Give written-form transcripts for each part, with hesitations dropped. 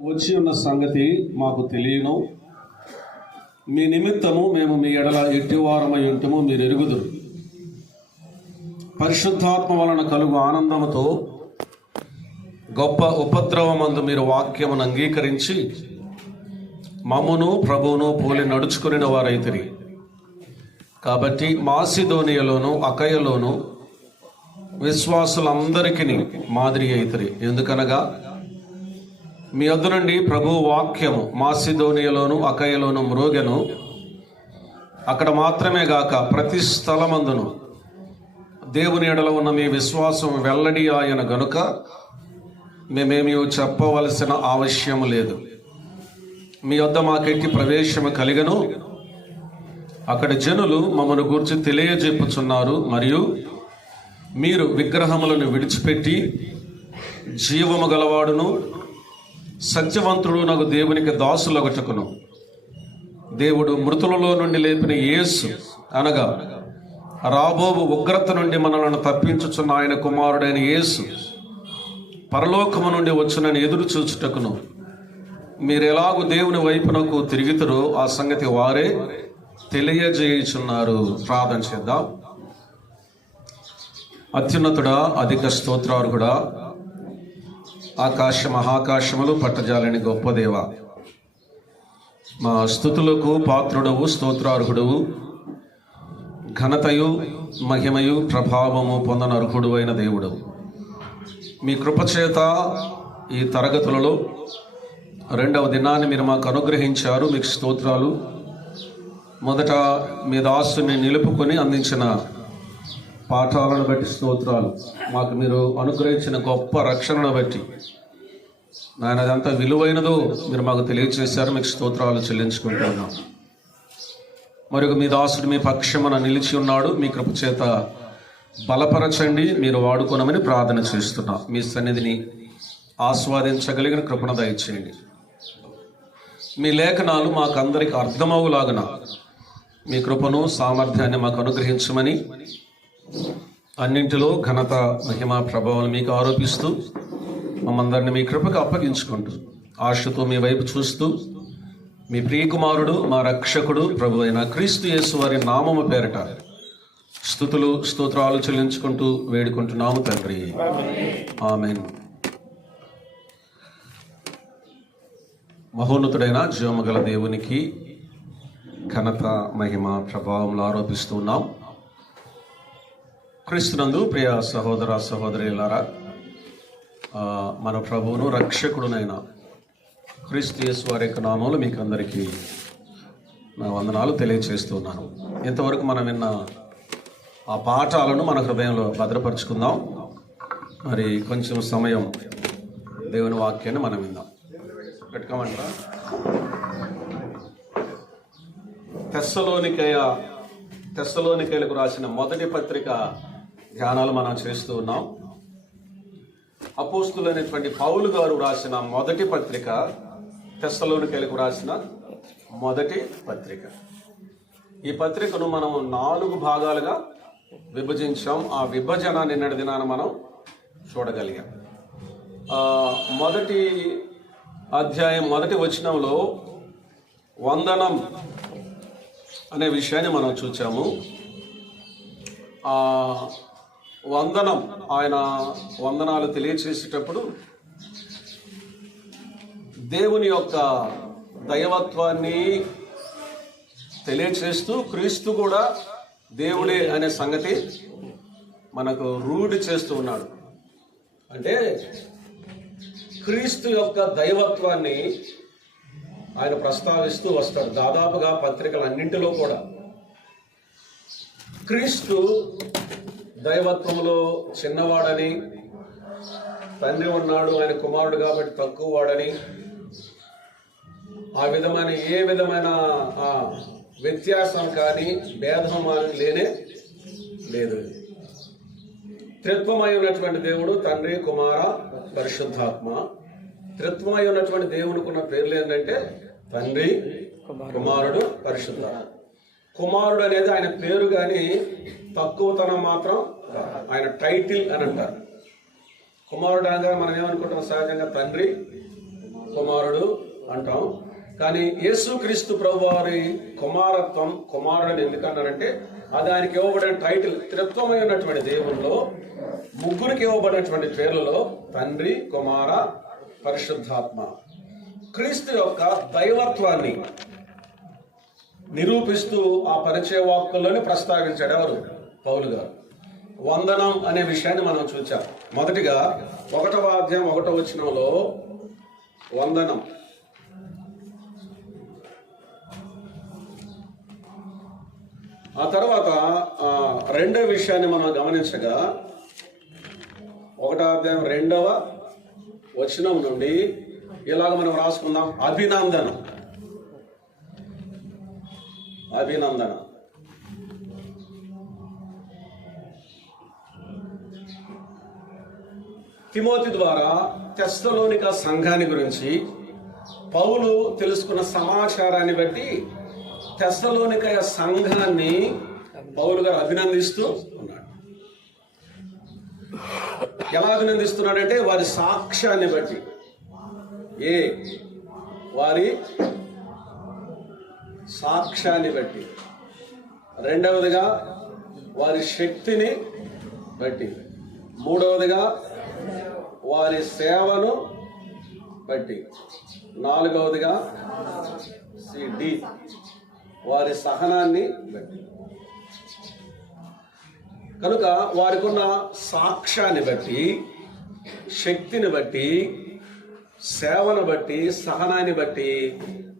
వచ్చి ఉన్న సంగతి మాకు తెలియను. మీ నిమిత్తము మేము మీ ఎడల ఎట్టివారమై ఉంటము మీరు ఎరుగుదురు. పరిశుద్ధాత్మ వలన కలుగు ఆనందముతో గొప్ప ఉపద్రవమందు మీరు వాక్యమును అంగీకరించి మమ్మును ప్రభువును పోలి నడుచుకుని వారైతిరి. కాబట్టి మాసిదోనియలోను అకయలోను విశ్వాసులందరికీ మాదిరి అయితిరి. ఎందుకనగా మీ వద్ద నుండి ప్రభు వాక్యము మాసిదోనియలోను అకయలోను మ్రోగెను. అక్కడ మాత్రమే గాక ప్రతి స్థలమందును దేవుని ఎడల ఉన్న మీ విశ్వాసం వెల్లడి ఆయన గనుక మేమేమీ చెప్పవలసిన ఆవశ్యం లేదు. మీ వద్ద మాకెట్టి ప్రవేశము కలిగను. అక్కడ జనులు మమ్మను గూర్చి తెలియజెప్పుచున్నారు. మరియు మీరు విగ్రహములను విడిచిపెట్టి జీవము గలవాడును సత్యవంతుడు నాకు దేవునికి దాసులగటకును దేవుడు మృతులలో నుండి లేపిన యేసు అనగా రాబోవు ఉగ్రత నుండి మనలను తప్పించుచున్న ఆయన కుమారుడైన యేసు పరలోకము నుండి వచ్చునని ఎదురు చూచుటకును మీరు ఎలాగూ దేవుని వైపునకు తిరుగుతారో ఆ సంగతి వారే తెలియజేయుచున్నారు. ప్రార్థన చేద్దాం. అత్యున్నతుడా, అధిక స్తోత్రార్హుడా, ఆకాశ మహాకాశములు పట్టజాలని గొప్ప దేవ, మా స్తుతులకు పాత్రుడవు, స్తోత్రార్హుడవు, ఘనతయు మహిమయు ప్రభావము పొందనర్హుడు అయిన దేవుడు, మీ కృపచేత ఈ తరగతులలో రెండవ దినాన్ని మీరు మాకు అనుగ్రహించారు. మీకు స్తోత్రాలు. మొదట మీ దాసుని నిలుపుకొని అందించిన పాఠాలను బట్టి స్తోత్రాలు. మాకు మీరు అనుగ్రహించిన గొప్ప రక్షణను బట్టి నాయన అదంతా విలువైనదో మీరు మాకు తెలియజేశారు. మీకు స్తోత్రాలు చెల్లించుకుంటున్నాం. మరియు మీ దాసుడు మీ పక్షమున నిలిచి ఉన్నాడు. మీ కృప చేత బలపరచండి, మీరు వాడుకోనమని ప్రార్థన చేస్తున్నా. మీ సన్నిధిని ఆస్వాదించగలిగిన కృపణ దయచేయండి. మీ లేఖనాలు మాకందరికి అర్థమవులాగున మీ కృపను సామర్థ్యాన్ని మాకు అనుగ్రహించమని అన్నింటిలో ఘనత మహిమ ప్రభావం మీకు ఆరోపిస్తూ మమ్మందరిని మీ కృపకు అప్పగించుకుంటూ ఆశతో మీ వైపు చూస్తూ మీ ప్రియకుమారుడు మా రక్షకుడు ప్రభు అయిన క్రీస్తు యేసు వారి నామము పేరట స్తుతులు స్తోత్రాలు చెల్లించుకుంటూ వేడుకుంటున్నాము తండ్రి. ఆమేన్. మహోన్నతుడైన జీవముగల దేవునికి ఘనత మహిమ ప్రభావములు ఆరోపిస్తూ ఉన్నాం. క్రీస్తునందు ప్రియ సహోదర సహోదరులారా, మన ప్రభువును రక్షకుడునైన క్రీస్తు యేసు వారి యొక్క నామములో మీకు అందరికీ నా వందనాలు తెలియజేస్తున్నాను. ఇంతవరకు మనం విన్న ఆ పాఠాలను మన హృదయంలో భద్రపరుచుకుందాం. మరి కొంచెం సమయం దేవుని వాక్యాన్ని మనం విందాం. పెట్టుకోమంటారా? తెస్సలోనికైలకు రాసిన మొదటి పత్రిక ధ్యానాలు మనం చేస్తూ ఉన్నాం. అపోస్తులైనటువంటి పౌలు గారు రాసిన మొదటి పత్రిక, తెస్సలోనికైలకు రాసిన మొదటి పత్రిక. ఈ పత్రికను మనం 4 భాగాలుగా విభజించాం. ఆ విభజన నిన్నటి దినాన మనం చూడగలిగాం. మొదటి అధ్యాయం మొదటి వచనంలో వందనం అనే విషయాన్ని మనం చూచాము. వందనం, ఆయన వందనాలు తెలియచేసేటప్పుడు దేవుని యొక్క దైవత్వాన్ని తెలియచేస్తూ క్రీస్తు కూడా దేవుడే అనే సంగతి మనకు రూఢి చేస్తూ ఉన్నాడు. అంటే క్రీస్తు యొక్క దైవత్వాన్ని ఆయన ప్రస్తావిస్తూ వస్తాడు. దాదాపుగా పత్రికలన్నింటిలో కూడా క్రీస్తు దైవత్వంలో చిన్నవాడని, తండ్రి ఉన్నాడు, ఆయన కుమారుడు కాబట్టి తక్కువ వాడని, ఆ విధమైన ఏ విధమైన వ్యత్యాసం కానీ భేదం లేనే లేదు. త్రిత్వమై ఉన్నటువంటి దేవుడు తండ్రి, కుమార, పరిశుద్ధాత్మ. త్రిత్వమై ఉన్నటువంటి దేవునికి ఉన్న పేర్లు ఏంటంటే తండ్రి, కుమారుడు, పరిశుద్ధాత్మ. కుమారుడు అనేది ఆయన పేరు, కానీ తక్కువతనం మాత్రం ఆయన టైటిల్ అని అంటారు. కుమారుడు అనగా మనం ఏమనుకుంటాం సహజంగా తండ్రి, కుమారుడు అంటాం. కానీ యేసుక్రీస్తు ప్రభువారి కుమారత్వం, కుమారుడు ఎందుకన్నారంటే అది ఆయనకి ఇవ్వబడిన టైటిల్. త్రిత్వమైనటువంటి దేవుల్లో ముగ్గురికి ఇవ్వబడినటువంటి పేర్లలో తండ్రి, కుమార, పరిశుద్ధాత్మ. క్రీస్తు యొక్క దైవత్వాన్ని నిరూపిస్తూ ఆ పరిచయ వాక్కుల్లోనే ప్రస్తావించాడు ఎవరు? పౌలు గారు. వందనం అనే విషయాన్ని మనం చూచాం. మొదటిగా 1వ అధ్యాయం 1వ వచనంలో వందనం. ఆ తర్వాత 2వ విషయాన్ని మనం గమనించగా 1వ అధ్యాయం 2వ వచనం నుండి ఇలాగ మనం రాసుకుందాం. అభినందనం. అభినందన. తిమోతి ద్వారా తెస్సలోనిక సంఘాన్ని గురించి పౌలు తెలుసుకున్న సమాచారాన్ని బట్టి తెస్సలోనిక సంఘాన్ని పౌలు గారు అభినందిస్తూ ఉన్నాడు. ఎలా అభినందిస్తున్నాడంటే వారి సాక్ష్యాన్ని బట్టి. వారి సాక్ష్యాన్ని బట్టి. రెండవదిగా వారి శక్తిని బట్టి. మూడవదిగా వారి సేవను బట్టి. నాలుగవదిగా వారి సహనాన్ని బట్టి. కనుక వారికి ఉన్న సాక్ష్యాన్ని బట్టి, శక్తిని బట్టి, సేవను బట్టి, సహనాన్ని బట్టి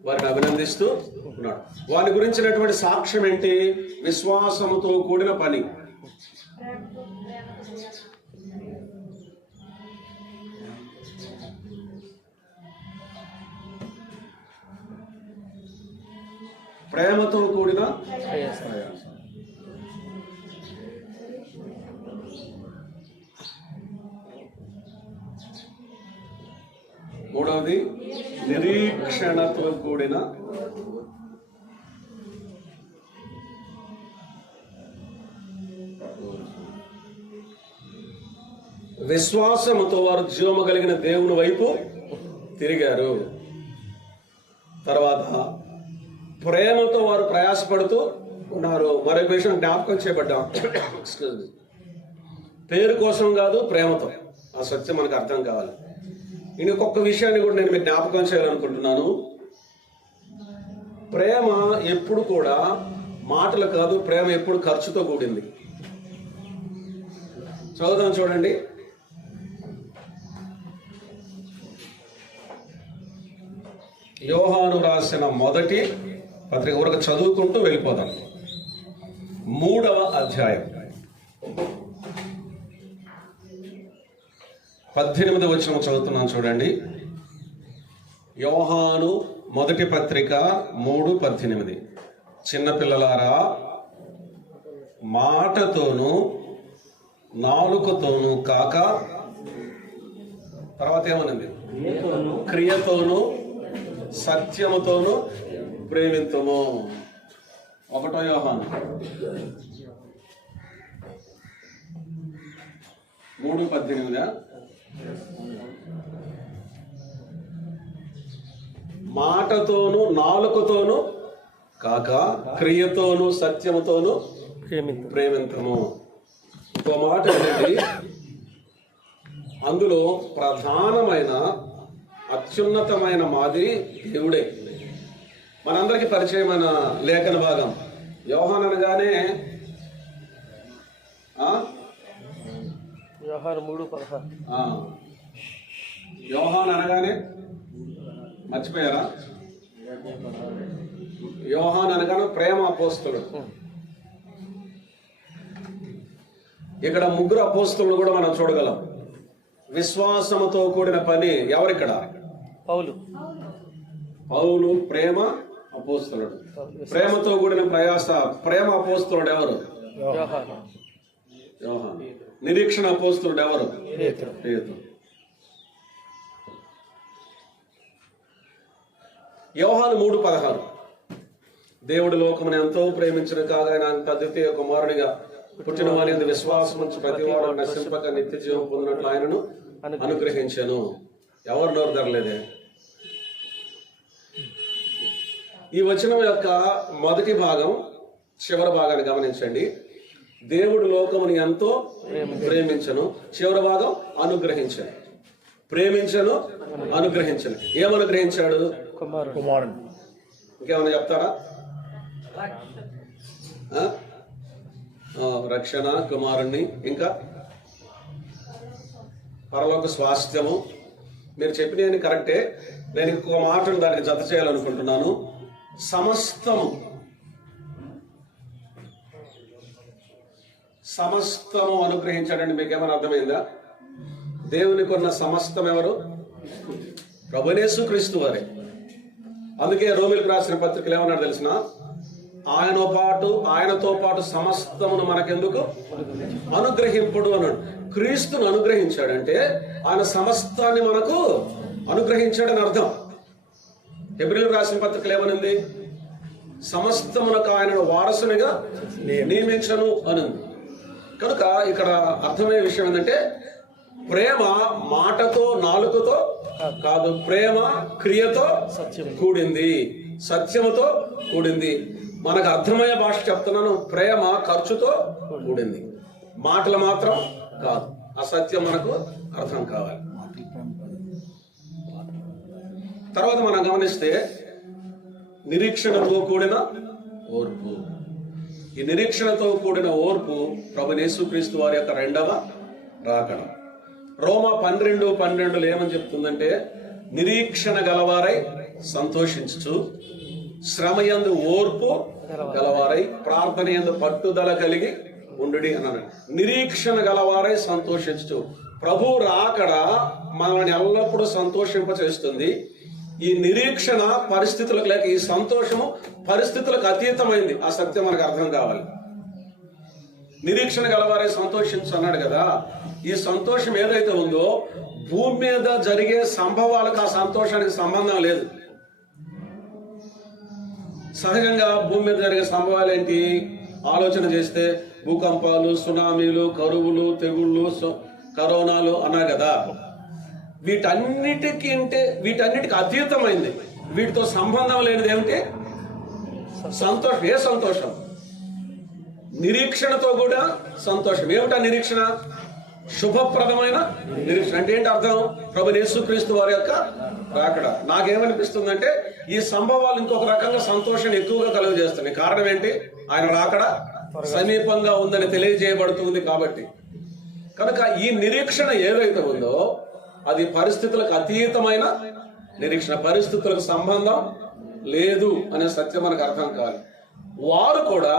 వారిని అభినందిస్తూ ఉన్నాడు. వారి గురించినటువంటి సాక్ష్యం ఏంటి? విశ్వాసముతో కూడిన పని. ప్రేమతో కూడిన ప్రయాసం. మూడవది నిరీక్షణతో కూడిన విశ్వాసముతో వారు జీవము కలిగిన దేవుని వైపు తిరిగారు. తర్వాత ప్రేమతో వారు ప్రయాసపడుతూ ఉన్నారు. మరొక విషయం జ్ఞాపకం చేపడ్డాం. పేరు కోసం కాదు, ప్రేమతో. ఆ సత్యం మనకు అర్థం కావాలి. ఇంకొక విషయాన్ని కూడా నేను మీకు జ్ఞాపకం చేయాలనుకుంటున్నాను. ప్రేమ ఎప్పుడు కూడా మాటలు కాదు, ప్రేమ ఎప్పుడు ఖర్చుతో కూడింది. చదువుదాం చూడండి. యోహాను రాసిన మొదటి పత్రిక వరకు చదువుకుంటూ వెళ్ళిపోదాం. 3వ అధ్యాయం 18వ వచనం చదువుతున్నాను చూడండి. యోహాను మొదటి పత్రిక 3:18. చిన్నపిల్లలారా, మాటతోనూ నాలుకతోనూ కాక, తర్వాత ఏమనండి? క్రియతోనూ సత్యముతోనూ ప్రేమింతుము. 1వ యోహాను 3:18. మాటతోనూ నాలుకతోనూ కాక క్రియతోనూ సత్యముతోనూ ప్రేమింతుము. ఇంకో మాట ఏంటంటే, అందులో ప్రధానమైన అత్యున్నతమైన మాదిరి దేవుడే. మనందరికీ పరిచయమైన లేఖన భాగం. యోహాను అనగానే యోహాను అనగానే మర్చిపోయారా? యోహాను అనగానే ప్రేమ అపోస్తలుడు. ఇక్కడ 3 అపోస్తలులు కూడా మనం చూడగలం. విశ్వాసముతో కూడిన పని ఎవరిక్కడ? పౌలు ప్రేమ అపోస్తలుడు. ప్రేమతో కూడిన ప్రయాస, ప్రేమ అపోస్తలుడు ఎవరు? యోహాను. నిరీక్షణ అపోస్తలుడు ఎవరు? పేతురు. యోహాను 3:16. దేవుడు లోకమును ఎంతో ప్రేమించిన కాగా ఆయన అంత అద్వితీయ కుమారునిగా పుట్టిన వారి యందు విశ్వాసం ఉంచి ప్రతివాడు నశింపక నిత్య జీవం పొందినట్లు ఆయనను అనుగ్రహించాను. ఎవరు నోరు ధరలేదే? ఈ వచనం యొక్క మొదటి భాగం చివరి భాగాన్ని గమనించండి. దేవుడు లోకముని ఎంతో ప్రేమించను, చివరి భాగం అనుగ్రహించను. ప్రేమించను, అనుగ్రహించను. ఏమనుగ్రహించాడు? కుమారుడు. ఇంకేమైనా చెప్తారా? రక్షణ, కుమారుణ్ణి, ఇంకా పరలోక స్వాస్థ్యము. మీరు చెప్పినవి కరెక్టే. నేను ఇంకొక మాటను దానికి జత చేయాలనుకుంటున్నాను. సమస్తము అనుగ్రహించాడండి. మీకేమైనా అర్థమైందా? దేవునికి ఉన్న సమస్తం ఎవరు? ప్రభునేసు క్రీస్తు వారే. అందుకే రోమిలకు రాసిన పత్రికలు ఏమన్నాడు తెలిసిన? ఆయనతో పాటు సమస్తమును మనకెందుకు అనుగ్రహింపుడు అన్నాడు. క్రీస్తును అనుగ్రహించాడంటే ఆయన సమస్తాన్ని మనకు అనుగ్రహించాడని అర్థం. హెబ్రీయులకు రాసిన పత్రికలు ఏమనింది? సమస్తమునకు ఆయనను వారసునిగా నియమించను అనుంది. కనుక ఇక్కడ అర్థమయ్యే విషయం ఏంటంటే, ప్రేమ మాటతో నాలుకతో కాదు, ప్రేమ క్రియతో కూడింది, సత్యముతో కూడింది. మనకు అర్థమయ్యే భాష చెప్తున్నాను. ప్రేమ ఖర్చుతో కూడింది, మాటలు మాత్రం కాదు. ఆ సత్యం మనకు అర్థం కావాలి. తర్వాత మనం గమనిస్తే నిరీక్షణతో కూడిన ఓర్పు. ఈ నిరీక్షణతో కూడిన ఓర్పు ప్రభువైన యేసుక్రీస్తు వారి యొక్క రెండవ రాకడ. రోమా 12:12 ఏమని చెప్తుందంటే, నిరీక్షణ గలవారై సంతోషించుచు, శ్రమయందు ఓర్పు గలవారై, ప్రార్థన యందు పట్టుదల కలిగి ఉండుడి అన్నాడు. నిరీక్షణ గలవారై సంతోషించుచు. ప్రభు రాకడ మనల్ని ఎల్లప్పుడూ సంతోషింపచేస్తుంది. ఈ నిరీక్షణ పరిస్థితులకు లేక ఈ సంతోషము పరిస్థితులకు అతీతమైంది. ఆ సత్యం మనకు అర్థం కావాలి. నిరీక్షణ గలవారే సంతోషించు అన్నాడు కదా. ఈ సంతోషం ఏదైతే ఉందో భూమి మీద జరిగే సంభవాలకు ఆ సంతోషానికి సంబంధం లేదు. సహజంగా భూమి మీద జరిగే సంభవాలు ఏంటి? ఆలోచన చేస్తే భూకంపాలు, సునామీలు, కరువులు, తెగుళ్ళు, కరోనాలు అన్నా కదా. వీటన్నిటికి అతీతమైంది, వీటితో సంబంధం లేనిది ఏమిటి? సంతోషం. ఏ సంతోషం? నిరీక్షణతో కూడా సంతోషం. ఏమిటా నిరీక్షణ? శుభప్రదమైన నిరీక్షణ. అంటే ఏంటి అర్థం? ప్రభువైన యేసుక్రీస్తు వారి యొక్క రాకడ. నాకేమనిపిస్తుందంటే, ఈ సంభవాలు ఇంకొక రకంగా సంతోషాన్ని ఎక్కువగా కలుగజేస్తున్నాయి. కారణం ఏంటి? ఆయన రాకడ సమీపంగా ఉందని తెలియజేయబడుతుంది కాబట్టి. కనుక ఈ నిరీక్షణ ఏదైతే ఉందో అది పరిస్థితులకు అతీతమైన నిరీక్షణ. పరిస్థితులకు సంబంధం లేదు అనే సత్యం మనకు అర్థం కావాలి. వారు కూడా,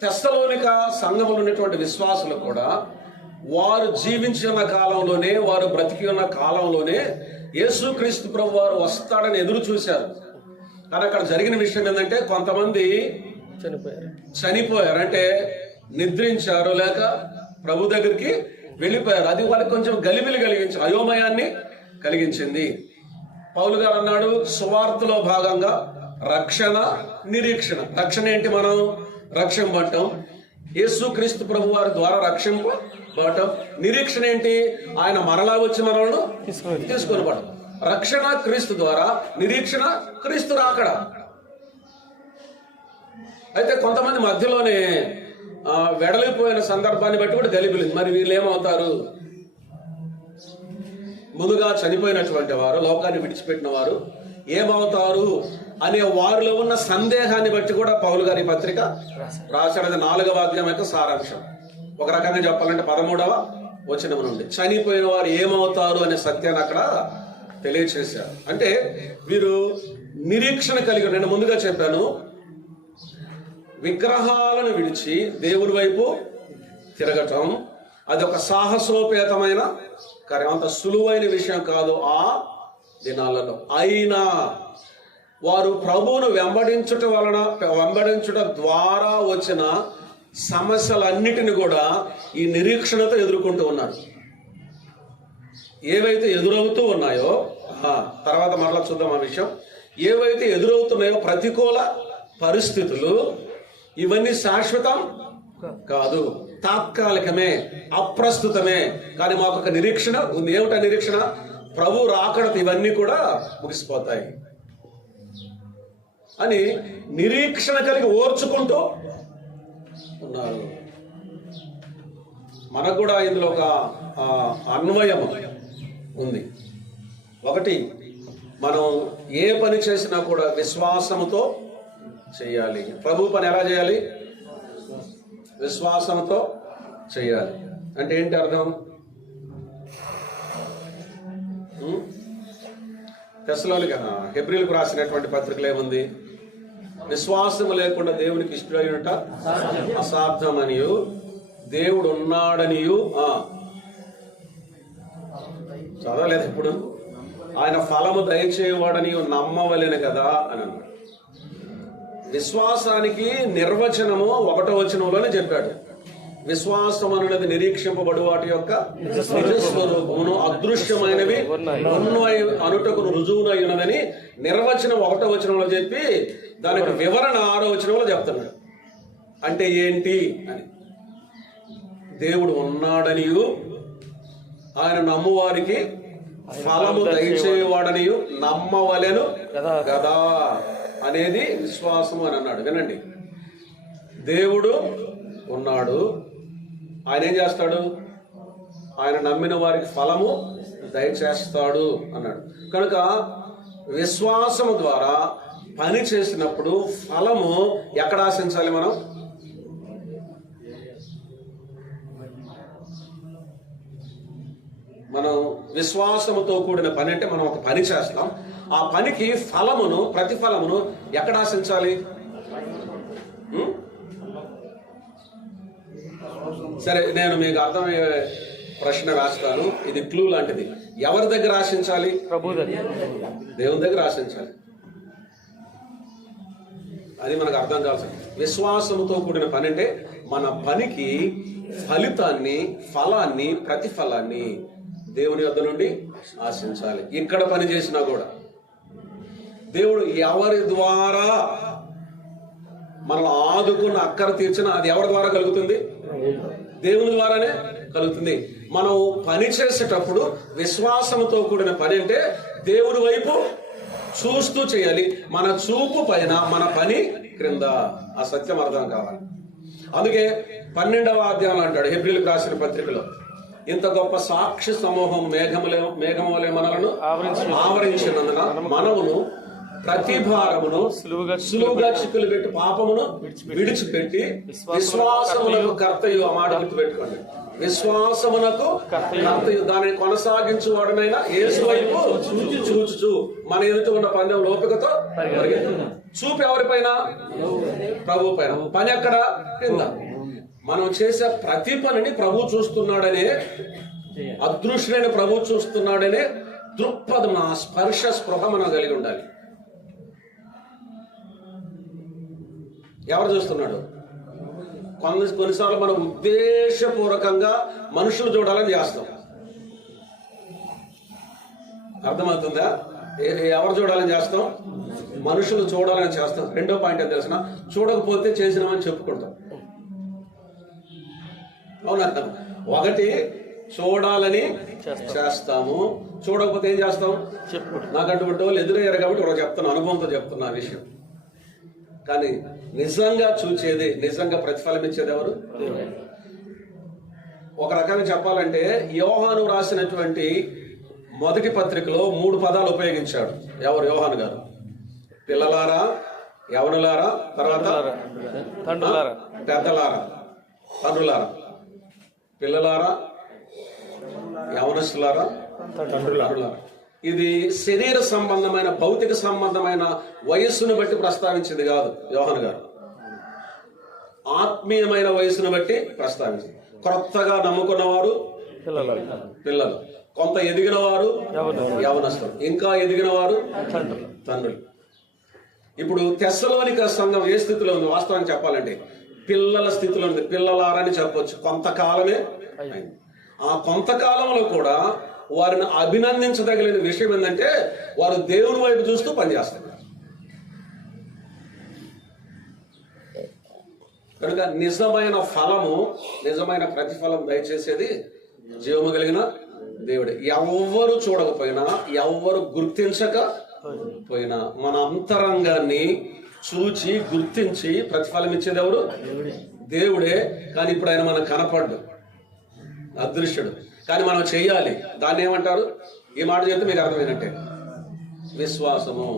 తెస్సలోనిక సంఘములో ఉన్నటువంటి విశ్వాసులు కూడా, వారు జీవించిన కాలంలోనే, వారు బ్రతికి ఉన్న కాలంలోనే యేసుక్రీస్తు ప్రభు వారు వస్తాడని ఎదురు చూశారు. కానీ అక్కడ జరిగిన విషయం ఏంటంటే, కొంతమంది చనిపోయారు. అంటే నిద్రించారు, లేక ప్రభు దగ్గరికి వెళ్ళిపోయారు. అది వాళ్ళకి కొంచెం గలిబిలి కలిగించి, అయోమయాన్ని కలిగించింది. పౌలు గారు అన్నాడు, సువార్తలో భాగంగా రక్షణ, నిరీక్షణ. రక్షణ ఏంటి? మనం రక్షింపబడటం, యేసుక్రీస్తు ప్రభు వారి ద్వారా రక్షింపబడటం. నిరీక్షణ ఏంటి? ఆయన మరలా వచ్చి మనలను తీసుకొని పడటం. రక్షణ క్రీస్తు ద్వారా, నిరీక్షణ క్రీస్తు రాకడ. అయితే కొంతమంది మధ్యలోనే వెడలిపోయిన సందర్భాన్ని బట్టి కూడా గలిబిలింది. మరి వీళ్ళు ఏమవుతారు? ముందుగా చనిపోయినటువంటి వారు, లోకాన్ని విడిచిపెట్టిన వారు ఏమవుతారు అనే వారిలో ఉన్న సందేహాన్ని బట్టి కూడా పౌలు గారి పత్రిక రాశాడు. 4వ అధ్యాయం యొక్క సారాంశం. ఒక రకంగా చెప్పాలంటే 13వ వచనం నుండి చనిపోయిన వారు ఏమవుతారు అనే సత్యాన్ని అక్కడ తెలియచేశారు. అంటే వీరు నిరీక్షణ కలిగి, నేను ముందుగా చెప్పాను, విగ్రహాలను విడిచి దేవుడి వైపు తిరగటం అది ఒక సాహసోపేతమైన కార్యం. అంత సులువైన విషయం కాదు ఆ దినాలలో. అయినా వారు ప్రభువును వెంబడించుట ద్వారా వచ్చిన సమస్యలన్నిటిని కూడా ఈ నిరీక్షణతో ఎదుర్కొంటూ ఉన్నారు. ఏవైతే ఎదురవుతూ ఉన్నాయో, తర్వాత మరలా చూద్దాం ఆ విషయం. ఏవైతే ఎదురవుతున్నాయో ప్రతికూల పరిస్థితులు, ఇవన్నీ శాశ్వతం కాదు, తాత్కాలికమే, అప్రస్తుతమే. కానీ మాకు ఒక నిరీక్షణ ఉంది. ఏమిటా నిరీక్షణ? ప్రభు రాకడతో ఇవన్నీ కూడా ముగిసిపోతాయి. అని నిరీక్షణ కలిగి ఓర్చుకుంటూ ఉన్నారు. మనకు కూడా ఇందులో ఒక అన్వయం ఉంది. ఒకటి, మనం ఏ పని చేసినా కూడా విశ్వాసంతో చేయాలి. ప్రభు పని ఎలా చేయాలి? విశ్వాసంతో చేయాలి. అంటే ఏంటి అర్థం? తెస్సలోనిక హెబ్రీలకు రాసినటువంటి పత్రికలు ఏముంది? విశ్వాసం లేకుండా దేవునికి ఇష్టమైనట అసాధ్యమనియు, దేవుడు ఉన్నాడనియు చదవలేదు ఎప్పుడు? ఆయన ఫలము దయచేవాడని నమ్మవలెను కదా అని అన్నాడు. విశ్వాసానికి నిర్వచనము 1వ వచనంలోనే చెప్పాడు. విశ్వాసం అనున్నది నిరీక్షింపబడు వాటి యొక్క నిజస్వరూపమును అదృశ్యమైనవి అనుటకు రుజువునైనదని నిర్వచనం 1వ వచనంలో చెప్పి దానికి వివరణ 6వ వచనంలో చెప్తున్నాడు. అంటే ఏంటి అని, దేవుడు ఉన్నాడనియు, ఆయన నమ్మువారికి ఫలము దయచేవాడనియు నమ్మవలెను కదా అనేది విశ్వాసము అని అన్నాడు. వినండి, దేవుడు ఉన్నాడు, ఆయన ఏం చేస్తాడు? ఆయన నమ్మిన వారికి ఫలము దయచేస్తాడు అన్నాడు. కనుక విశ్వాసము ద్వారా పని చేసినప్పుడు ఫలము ఎక్కడ ఆశించాలి? మనం విశ్వాసముతో కూడిన పని అంటే మనం ఒక పని చేస్తాం. ఆ పనికి ఫలమును, ప్రతిఫలమును ఎక్కడ ఆశించాలి? సరే, నేను మీకు అర్థమయ్యే ప్రశ్న రాస్తాను. ఇది క్లూ లాంటిది. ఎవరి దగ్గర ఆశించాలి? ప్రభు దగ్గర, దేవుని దగ్గర ఆశించాలి. అది మనకు అర్థం కావాల్సింది. విశ్వాసంతో కూడిన పని అంటే మన పనికి ఫలితాన్ని, ఫలాన్ని, ప్రతిఫలాన్ని దేవుని వద్ద నుండి ఆశించాలి. ఇక్కడ పని చేసినా కూడా దేవుడు ఎవరి ద్వారా మనల్ని ఆదుకున్న, అక్కర తీర్చిన, అది ఎవరి ద్వారా కలుగుతుంది? దేవుని ద్వారానే కలుగుతుంది. మనం పని చేసేటప్పుడు విశ్వాసంతో కూడిన పని అంటే దేవుని వైపు చూస్తూ చేయాలి. మన చూపు పైన, మన పని క్రింద. ఆ సత్యం అర్థం కావాలి. అందుకే 12వ అధ్యాయం అంటాడు హెబ్రీలకు రాసిన పత్రికలో, ఇంత గొప్ప సాక్షి సమూహం మేఘములే మనలను ఆవరించినందున మనమును ప్రతి భారమును సులువుగా చిక్కులు పెట్టి పాపమును విడిచిపెట్టి విశ్వాసమునకు కర్తయు, ఆ మాట గుర్తు పెట్టుకోండి, విశ్వాసమునకు కర్తయు, దానిని కొనసాగించువాడనైనా యేసు వైపు చూచుచు మన ఎదుట ఉన్న పందెం ఓపికతో పరిగెత్తు. చూపు ఎవరిపైన? ప్రభు పైన. పని ఎక్కడ? కింద. మనం చేసే ప్రతి పనిని ప్రభు చూస్తున్నాడనే, అదృశ్యుడైన ప్రభు చూస్తున్నాడనే దృక్పథం, ఆ స్పర్శ, స్పృహ మనం కలిగి ఉండాలి. ఎవరు చూస్తున్నాడు? కొన్నిసార్లు మనం ఉద్దేశపూర్వకంగా మనుషులు చూడాలని చేస్తాం. అర్థమవుతుందా? ఎవరు చూడాలని చేస్తాం? మనుషులు చూడాలని చేస్తాం. రెండో పాయింట్ ఏం తెలిసిన, చూడకపోతే చేసినామని చెప్పుకుంటాం. అవునా? ఒకటి, చూడాలని చేస్తాము, చూడకపోతే ఏం చేస్తాం? నాకు అటువంటి వాళ్ళు ఎదురయ్యారు కాబట్టి ఒక చెప్తాను, అనుభవంతో చెప్తున్నా ఆ విషయం. కానీ నిజంగా చూచేది, నిజంగా ప్రతిఫలం ఇచ్చేది ఎవరు? ఒక రకంగా చెప్పాలంటే యోహాను రాసినటువంటి మొదటి పత్రికలో 3 పదాలు ఉపయోగించాడు. ఎవరు? యోహాను గారు. పిల్లలారా, యవనులారా, తర్వాత పెద్దలారా, తండ్రులారా. పిల్లలారా, యవనస్తులారా, తండ్రులారా. ఇది శరీర సంబంధమైన, భౌతిక సంబంధమైన వయస్సును బట్టి ప్రస్తావించింది కాదు యోహాను గారు. ఆత్మీయమైన వయస్సును బట్టి ప్రస్తావించింది. క్రొత్తగా నమ్ముకున్నవారు పిల్లలు, కొంత ఎదిగిన వారు యవనస్తులు, ఇంకా ఎదిగిన వారు తండ్రులు. ఇప్పుడు తెస్సలోనిక సంఘం ఏ స్థితిలో ఉంది? వాస్తవానికి చెప్పాలంటే పిల్లల స్థితిలో ఉంది. పిల్లలారని చెప్పొచ్చు. కొంతకాలమే అయింది. ఆ కొంతకాలంలో కూడా వారిని అభినందించదగిన విషయం ఏంటంటే వారు దేవుని వైపు చూస్తూ పనిచేస్తారు. కనుక నిజమైన ఫలము, నిజమైన ప్రతిఫలం దయచేసేది జీవము కలిగిన దేవుడే. ఎవ్వరు చూడకపోయినా, ఎవ్వరు గుర్తించక పోయినా మన అంతరంగాన్ని చూచి గుర్తించి ప్రతిఫలం ఇచ్చేది ఎవరు? దేవుడే. కానీ ఇప్పుడు ఆయన మనకు కనపడ్డు, అదృశ్యుడు. కానీ మనం చెయ్యాలి. దాన్ని ఏమంటారు? ఈ మాట చెప్తే మీకు అర్థమైనట్టే, విశ్వాసము.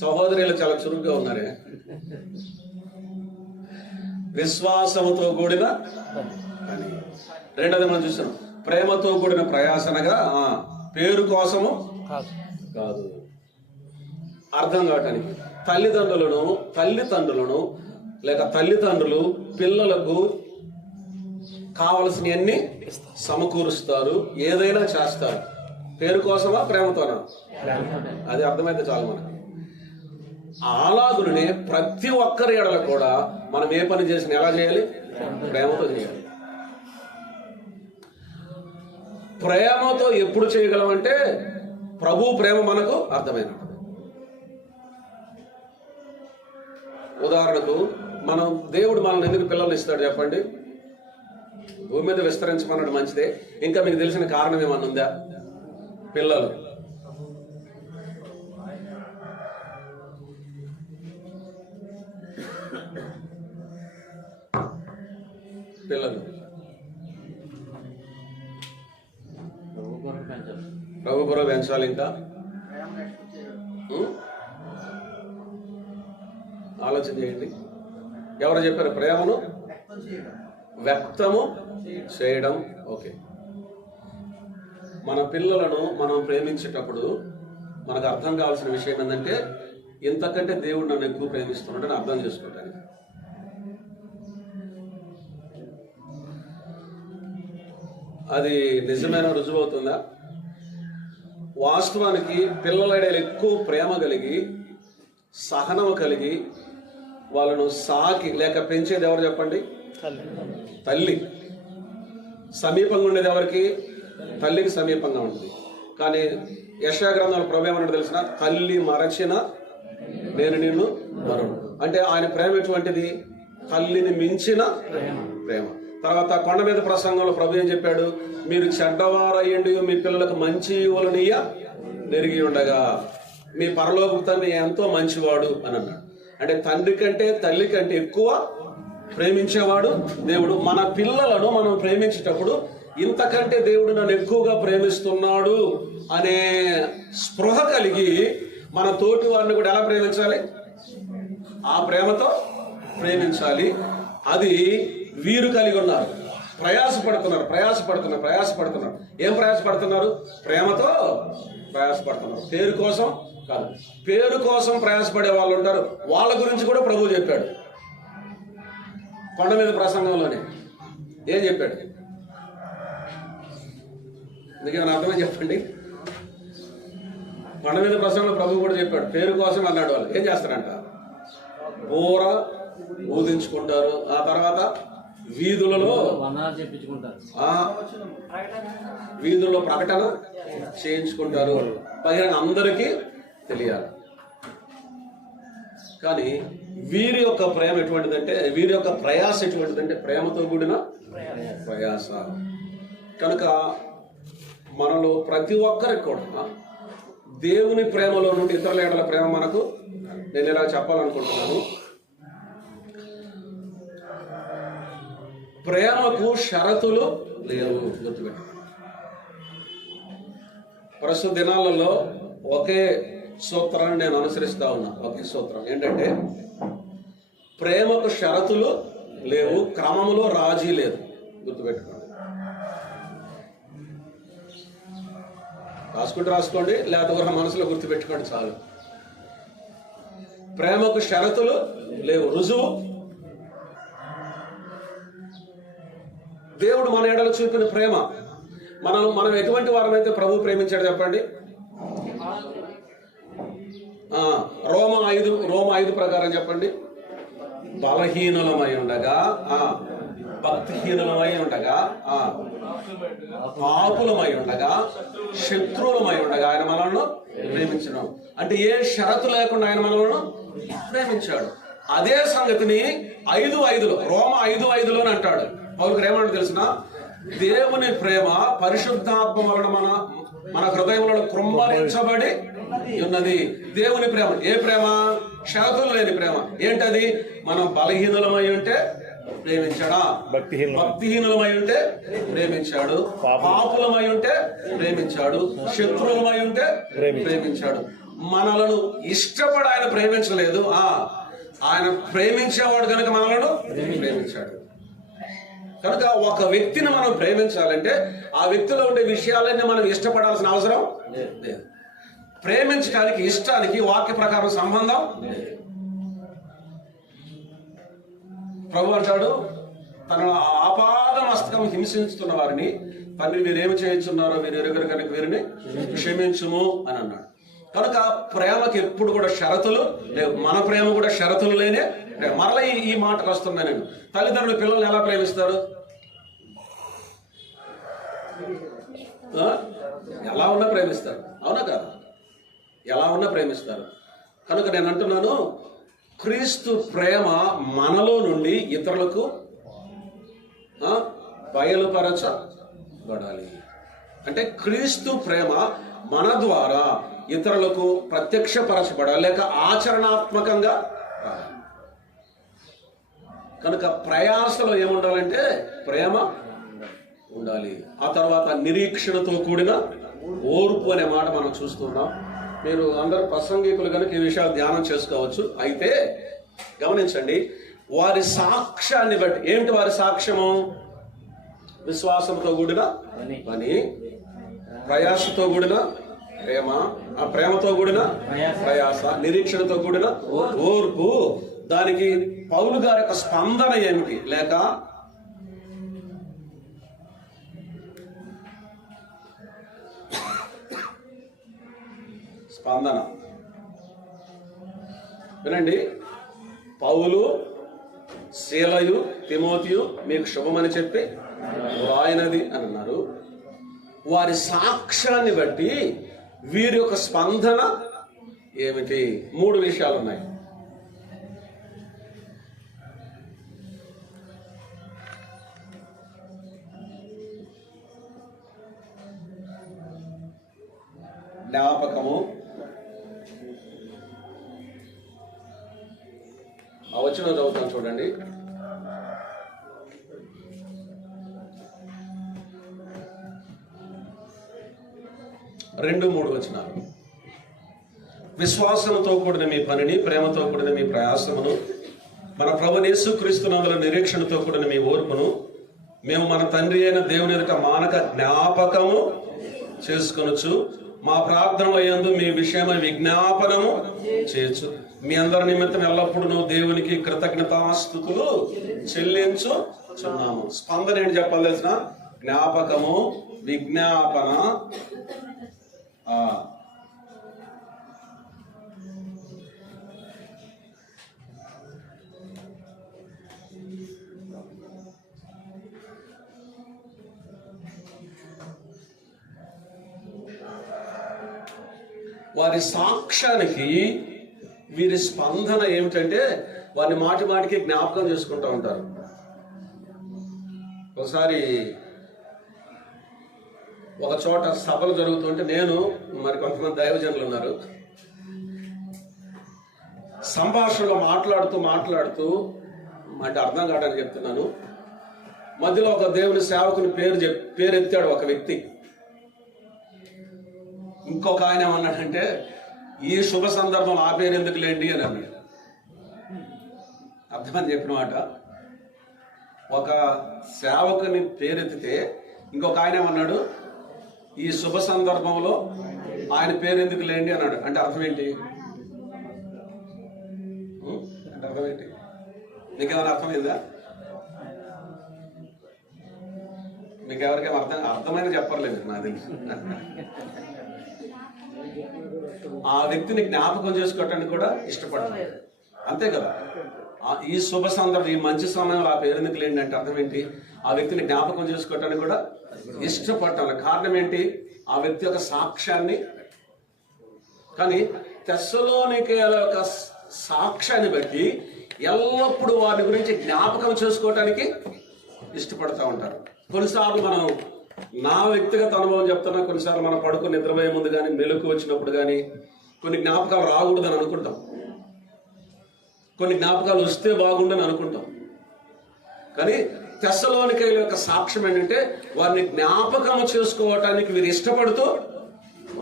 సహోదరులు చాలా చురుగ్గా ఉన్నారే. విశ్వాసముతో కూడిన అని. రెండోది మనం చూస్తున్నాం, ప్రేమతో కూడిన ప్రయాసనగా, పేరు కోసము కాదు. అర్థం కావటానికి తల్లిదండ్రులను లేక తల్లిదండ్రులు పిల్లలకు కావలసినవన్నీ సమకూరుస్తారు, ఏదైనా చేస్తారు. పేరు కోసమా, ప్రేమతోనా? అది అర్థమైతే చాలు మనకి. అలాగునే ప్రతి ఒక్కరి ఎడల కూడా మనం ఏ పని చేసినా ఎలా చేయాలి? ప్రేమతో చేయాలి. ప్రేమతో ఎప్పుడు చేయగలమంటే ప్రభు ప్రేమ మనకు అర్థమైనప్పుడు. ఉదాహరణకు మనం దేవుడు మనల్ని ఎందుకు పిల్లల్ని ఇస్తాడు చెప్పండి? భూమి మీద విస్తరించమన్నాడు, మంచిదే. ఇంకా మీకు తెలిసిన కారణం ఏమన్నా ఉందా? పిల్లలు. ప్రభు కొరకు పెంచాలి. ఇంకా ఆలోచన చేయండి. ఎవరు చెప్పారు? ప్రేమను వ్యక్తము చేయడం. ఓకే, మన పిల్లలను మనం ప్రేమించేటప్పుడు మనకు అర్థం కావాల్సిన విషయం ఏంటంటే, ఇంతకంటే దేవుడు నన్ను ఎక్కువ ప్రేమిస్తున్నాడని అర్థం చేసుకోవటానికి. అది నిజమైన రుజువు అవుతుందా? వాస్తవానికి పిల్లల ఎక్కువ ప్రేమ కలిగి, సహనము కలిగి వాళ్ళను సాకి లేక పెంచేది ఎవరు చెప్పండి? తల్లి. సమీపంగా ఉండేది ఎవరికి? తల్లికి సమీపంగా ఉంటుంది. కానీ యెషయా గ్రంథంలో ప్రభు ఏమన్నాడు తెలిసిన? తల్లి మరచిన నేను నిన్ను మరను. అంటే ఆయన ప్రేమ ఎటువంటిది? తల్లిని మించిన ప్రేమ. తర్వాత కొండ మీద ప్రసంగంలో ప్రభు ఏం చెప్పాడు? మీరు చెడ్డవారయ్యండి మీ పిల్లలకు మంచి ఇవ్వలనియ్య నెరిగి ఉండగా మీ పరలోక తండ్రి ఎంతో మంచివాడు అని అన్నాడు. అంటే తండ్రి కంటే తల్లి కంటే ఎక్కువ ప్రేమించేవాడు దేవుడు. మన పిల్లలను మనం ప్రేమించేటప్పుడు ఇంతకంటే దేవుడు నన్ను ఎక్కువగా ప్రేమిస్తున్నాడు అనే స్పృహ కలిగి మన తోటి వారిని కూడా ఎలా ప్రేమించాలి? ఆ ప్రేమతో ప్రేమించాలి. అది వీరు కలిగి ఉన్నారు. ప్రయాసపడుతున్నారు. ఏం ప్రయాసపడుతున్నారు? ప్రేమతో ప్రయాసపడుతున్నారు. పేరు కోసం కాదు. పేరు కోసం ప్రయాసపడే వాళ్ళు ఉంటారు. వాళ్ళ గురించి కూడా ప్రభువు చెప్పాడు కొండ మీద ప్రసంగంలోనే. ఏం చెప్పాడు? మీకేమైనా అర్థమని చెప్పండి. కొండ మీద ప్రసంగంలో ప్రభువు కూడా చెప్పాడు, పేరు కోసం అన్నాడు. వాళ్ళు ఏం చేస్తారంట? బోర ఊదించుకుంటారు. ఆ తర్వాత వీధులలో ప్రకటన చేయించుకుంటారు. పైన అందరికీ తెలియాలి. కానీ వీరి యొక్క ప్రేమ ఎటువంటిదంటే, వీరి యొక్క ప్రయాస ఎటువంటిదంటే ప్రేమతో కూడిన ప్రయాస. కనుక మనలో ప్రతి ఒక్కరికి కూడా దేవుని ప్రేమలో నుండి ఇతరుల ఎడల ప్రేమ మనకు, నేను ఇలా చెప్పాలనుకుంటున్నాను, ప్రేమకు షరతులు లేవు. గుర్తుపెట్టు. ప్రస్తుత దినాలలో ఒకే సూత్రాన్ని నేను అనుసరిస్తా ఉన్నా. ఒకే సూత్రం ఏంటంటే, ప్రేమకు షరతులు లేవు, క్రమములో రాజీ లేదు. గుర్తుపెట్టుకోండి. రాసుకోండి, లేకపోతే మనసులో గుర్తుపెట్టుకోండి చాలు. ప్రేమకు షరతులు లేవు, రుజువు. దేవుడు మన ఎడల చూపిన ప్రేమ. మనం ఎటువంటి వారమైతే ప్రభు ప్రేమించాడు చెప్పండి? రోమ 5 ప్రకారం చెప్పండి. బలహీనులమై ఉండగా, భక్తిహీనులమై ఉండగా, పాపులమై ఉండగా, శత్రువులమై ఉండగా ఆయన మనల్ని ప్రేమించడం. అంటే ఏ షరతు లేకుండా ఆయన మనల్ని ప్రేమించాడు. అదే సంగతిని 5:5 రోమ 5:5 అంటాడు. పౌలుకు ఏమన్నా తెలిసిన? దేవుని ప్రేమ పరిశుద్ధాత్మ వలన మన హృదయంలో కృమ్మరించబడి ఉన్నది. దేవుని ప్రేమ ఏ ప్రేమ? షరతులు లేని ప్రేమ. ఏంటది? మనం బలహీనులమై ఉంటే ప్రేమించాడా? భక్తిహీనులమై ఉంటే ప్రేమించాడు. పాపులమై ఉంటే ప్రేమించాడు. శత్రువులమై ఉంటే ప్రేమించాడు. మనలను ఇష్టపడి ఆయన ప్రేమించలేదు, ఆయన ప్రేమించేవాడు కనుక మనలను ప్రేమించాడు. కనుక ఒక వ్యక్తిని మనం ప్రేమించాలంటే ఆ వ్యక్తిలో ఉండే విషయాలన్నీ మనం ఇష్టపడాల్సిన అవసరం లేదు. ప్రేమించడానికి ఇష్టానికి వాక్య ప్రకారం సంబంధం లేదు. ప్రభు అంటాడు, తన ఆపాద మస్తకం హింసిస్తున్న వారిని తండ్రి వీరేమి చేయించున్నారో వీరు ఎరుగరు కనుక వీరిని క్షమించుము అని అన్నాడు. కనుక ప్రేమకి ఎప్పుడు కూడా షరతులు లేవు. మన ప్రేమ కూడా షరతులు లేనే ప్రేమ. మరలా ఈ మాటకు వస్తున్నా నేను. తల్లిదండ్రులు పిల్లల్ని ఎలా ప్రేమిస్తారు? ఎలా ఉన్నా ప్రేమిస్తారు, అవునా కాదు? ఎలా ఉన్నా ప్రేమిస్తారు. కనుక నేను అంటున్నాను, క్రీస్తు ప్రేమ మనలో నుండి ఇతరులకు బయలుపరచబడాలి. అంటే క్రీస్తు ప్రేమ మన ద్వారా ఇతరులకు ప్రత్యక్షపరచబడాలి, లేక ఆచరణాత్మకంగా. కనుక ప్రయాసలో ఏముండాలంటే ప్రేమ ఉండాలి. ఆ తర్వాత నిరీక్షణతో కూడిన ఓర్పు అనే మాట మనం చూస్తున్నాం. మీరు అందరు ప్రసంగికులు కనుక ఈ విషయాలు ధ్యానం చేసుకోవచ్చు. అయితే గమనించండి, వారి సాక్ష్యాన్ని బట్టి. ఏమిటి వారి సాక్ష్యము? విశ్వాసంతో కూడిన పని, ప్రయాసతో కూడిన ప్రేమ, ఆ ప్రేమతో కూడిన ప్రయాస, నిరీక్షణతో కూడిన ఓర్పు. దానికి పౌలు గారి యొక్క స్పందన ఏమిటి? లేక స్పందన వినండి. పౌలు, శీలయు, తిమోతియు మీకు శుభమని చెప్పి రాయనది అని అన్నారు. వారి సాక్ష్యాన్ని బట్టి వీరి యొక్క స్పందన ఏమిటి? 3 విషయాలు ఉన్నాయి. జ్ఞాపకము, ఆ వచనం చదువుతాను చూడండి. రెండు 3 వచనాలు. విశ్వాసంతో కూడిన మీ పనిని, ప్రేమతో కూడిన మీ ప్రయాసమును, మన ప్రభువైన యేసుక్రీస్తునందుల నిరీక్షణతో కూడిన మీ ఓర్పును మేము మన తండ్రి అయిన దేవుని ఎదుట మానక జ్ఞాపకము చేసుకొనొచ్చు. మా ప్రార్థనల యందు మీ విషయమై విజ్ఞాపనము చేయొచ్చు. మీ అందరి నిమిత్తం ఎల్లప్పుడూ దేవునికి కృతజ్ఞతాస్తుతులు చెల్లించుచున్నాము. స్పందన ఏంటి చెప్పాలి తెలిసిన? జ్ఞాపకము, విజ్ఞాపన. వారి సాక్ష్యానికి వీరి స్పందన ఏమిటంటే వారిని మాటి మాటికి జ్ఞాపకం చేసుకుంటూ ఉంటారు. ఒకసారి ఒక చోట సభలు జరుగుతుంటే నేను మరి కొంతమంది దైవజనులు ఉన్నారు, సంభాషణలో మాట్లాడుతూ అంటే అర్థం కావడానికి చెప్తున్నాను. మధ్యలో ఒక దేవుని సేవకుని పేరు ఎత్తాడు ఒక వ్యక్తి. ఇంకొక ఆయన ఏమన్నాడంటే, ఈ శుభ సందర్భం ఆ పేరు ఎందుకు లేండి అని అన్నాడు. అర్థమని చెప్పిన మాట. ఒక సేవకుని పేరెత్తితే ఇంకొక ఆయన ఏమన్నాడు, ఈ శుభ సందర్భంలో ఆయన పేరు ఎందుకు లేండి అన్నాడు. అంటే అర్థం ఏంటి? నీకేమైనా అర్థమైందా? మీకు ఎవరికేమో అర్థమైనా చెప్పర్లేదు నాకు తెలిసి. ఆ వ్యక్తిని జ్ఞాపకం చేసుకోవటానికి కూడా ఇష్టపడలేదు, అంతే కదా. ఈ శుభ సందర్భం, ఈ మంచి సమయంలో ఆ పేరు ఎందుకు లేండి అంటే అర్థం ఏంటి? ఆ వ్యక్తిని జ్ఞాపకం చేసుకోవటానికి కూడా ఇష్టపడటం. కారణం ఏంటి? ఆ వ్యక్తి యొక్క సాక్ష్యాన్ని. కానీ తెస్సలోనికేయుల యొక్క సాక్ష్యాన్ని బట్టి ఎల్లప్పుడూ వారి గురించి జ్ఞాపకం చేసుకోవటానికి ఇష్టపడతా ఉంటారు. కొన్నిసార్లు మనం, నా వ్యక్తిగత అనుభవం చెప్తున్నా, కొన్నిసార్లు మనం పడుకుని నిద్రపోయే ముందు కానీ, మెలకు వచ్చినప్పుడు కానీ, కొన్ని జ్ఞాపకాలు రాకూడదని అనుకుంటాం, కొన్ని జ్ఞాపకాలు వస్తే బాగుండని అనుకుంటాం. కానీ తెస్సలోనికైల యొక్క సాక్ష్యం ఏంటంటే వారిని జ్ఞాపకం చేసుకోవటానికి వీరు ఇష్టపడుతూ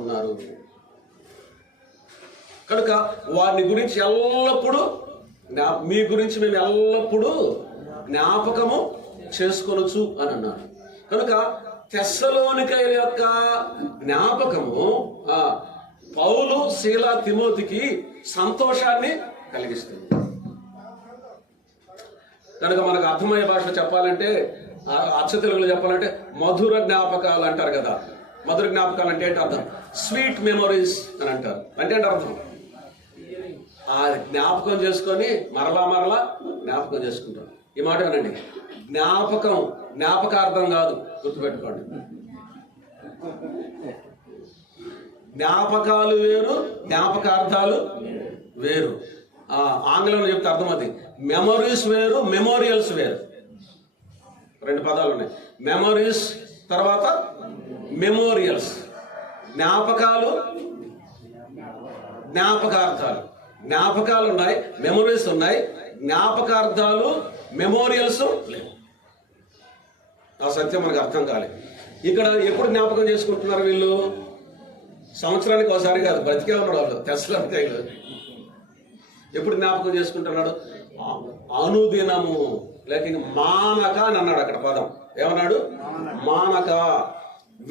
ఉన్నారు. కనుక వారిని గురించి ఎల్లప్పుడూ మీ గురించి మేము ఎల్లప్పుడూ జ్ఞాపకము చేసుకొనొచ్చు అని అన్నారు. కనుక తెస్సలోనికైల యొక్క జ్ఞాపకము పౌలు, శీల, తిమోతికి సంతోషాన్ని కలిగిస్తుంది. కనుక మనకు అర్థమయ్యే భాష చెప్పాలంటే, అచ్చ తెలుగులో చెప్పాలంటే మధుర జ్ఞాపకాలు అంటారు కదా. మధుర జ్ఞాపకాలు అంటే ఏంటి అర్థం? స్వీట్ మెమొరీస్ అని అంటారు. అంటే ఏంటి అర్థం? ఆ జ్ఞాపకం చేసుకొని మరలా జ్ఞాపకం చేసుకుంటాం. ఈ మాట వినండి, జ్ఞాపకం జ్ఞాపకార్థం కాదు, గుర్తుపెట్టుకోండి. జ్ఞాపకాలు వేరు, జ్ఞాపకార్థాలు వేరు. ఆంగ్లంలో చెప్తే అర్థం అది. మెమొరీస్ వేరు, మెమోరియల్స్ వేరు. రెండు పదాలు ఉన్నాయి, మెమొరీస్ తర్వాత మెమోరియల్స్. జ్ఞాపకాలు, జ్ఞాపకార్థాలు. జ్ఞాపకాలు ఉన్నాయి, మెమొరీస్ ఉన్నాయి, జ్ఞాపకార్థాలు, మెమోరియల్స్ లేవు. ఆ సత్యం మనకు అర్థం కాలేదు. ఇక్కడ ఎప్పుడు జ్ఞాపకం చేసుకుంటున్నారు వీళ్ళు? సంవత్సరానికి ఒకసారి కాదు, బ్రతికే ఉన్నాడు వాళ్ళు తెస్సలోనికైలు. ఎప్పుడు జ్ఞాపకం చేసుకుంటున్నాడు? అనుదినము, లేక మానక అని అన్నాడు అక్కడ పదం. ఏమన్నాడు? మానక.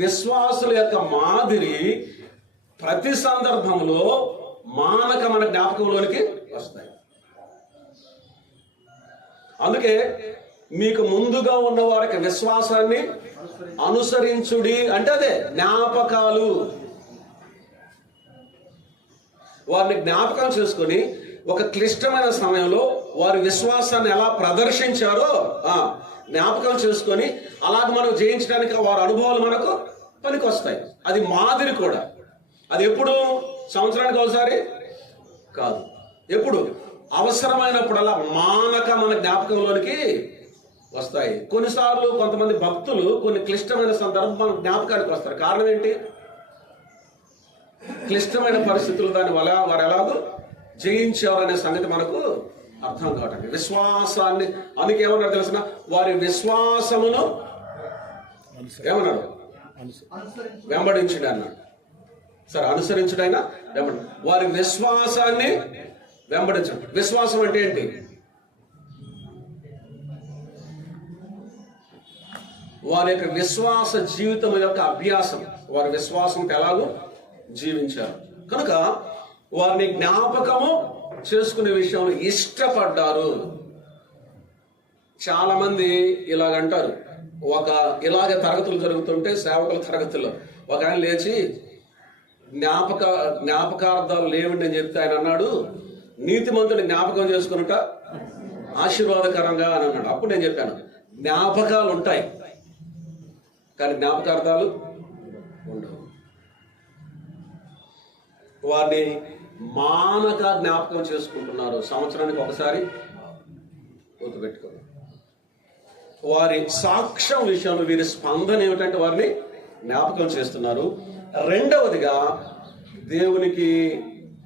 విశ్వాసుల యొక్క మాదిరి ప్రతి సందర్భంలో మానక మన జ్ఞాపకంలోనికి వస్తాయి. అందుకే మీకు ముందుగా ఉన్న వారికి విశ్వాసాన్ని అనుసరించుడి అంటే అదే జ్ఞాపకాలు. వారిని జ్ఞాపకం చేసుకుని ఒక క్లిష్టమైన సమయంలో వారి విశ్వాసాన్ని ఎలా ప్రదర్శించారో జ్ఞాపకం చేసుకొని అలాగ మనం జయించడానికి వారి అనుభవాలు మనకు పనికి వస్తాయి. అది మాదిరి కూడా. అది ఎప్పుడు? సంవత్సరానికి ఒకసారి కాదు, ఎప్పుడు అవసరమైనప్పుడల్లా మానక మన జ్ఞాపకంలోనికి వస్తాయి. కొన్నిసార్లు కొంతమంది భక్తులు కొన్ని క్లిష్టమైన సందర్భం మన జ్ఞాపకానికి వస్తారు. కారణం ఏంటి? క్లిష్టమైన పరిస్థితులు దాని వల్ల వారు ఎలాగో జయించారనే సంగతి మనకు అర్థం కావటండి. విశ్వాసాన్ని అందుకే ఏమన్నారు తెలిసిన? వారి విశ్వాసమును ఏమన్నాడు? వెంబడించుడు అన్నాడు. సరే, అనుసరించుడైనా వెంబడి వారి విశ్వాసాన్ని వెంబడించండి. విశ్వాసం అంటే ఏంటి? వారి యొక్క విశ్వాస జీవితం యొక్క అభ్యాసం. వారి విశ్వాసంతో ఎలాగో జీవించారు కనుక వారిని జ్ఞాపకము చేసుకునే విషయంలో ఇష్టపడ్డారు. చాలా మంది ఇలాగంటారు. ఇలాగ తరగతులు జరుగుతుంటే సేవకుల తరగతుల్లో ఒక ఆయన లేచి జ్ఞాపకార్థాలు లేవండి అని చెప్తే ఆయన అన్నాడు, నీతిమంతుని జ్ఞాపకం చేసుకున్నట ఆశీర్వాదకరంగా అని అన్నాడు. అప్పుడు నేను చెప్పాను, జ్ఞాపకాలు ఉంటాయి కానీ జ్ఞాపకార్థాలు ఉండవు. వారిని మానక జ్ఞాపకం చేసుకుంటున్నారు. సంవత్సరానికి ఒకసారి గుర్తుపెట్టుకోండి. వారి సాక్ష్యం విషయంలో వీరి స్పందన ఏమిటంటే వారిని జ్ఞాపకం చేస్తున్నారు. రెండవదిగా దేవునికి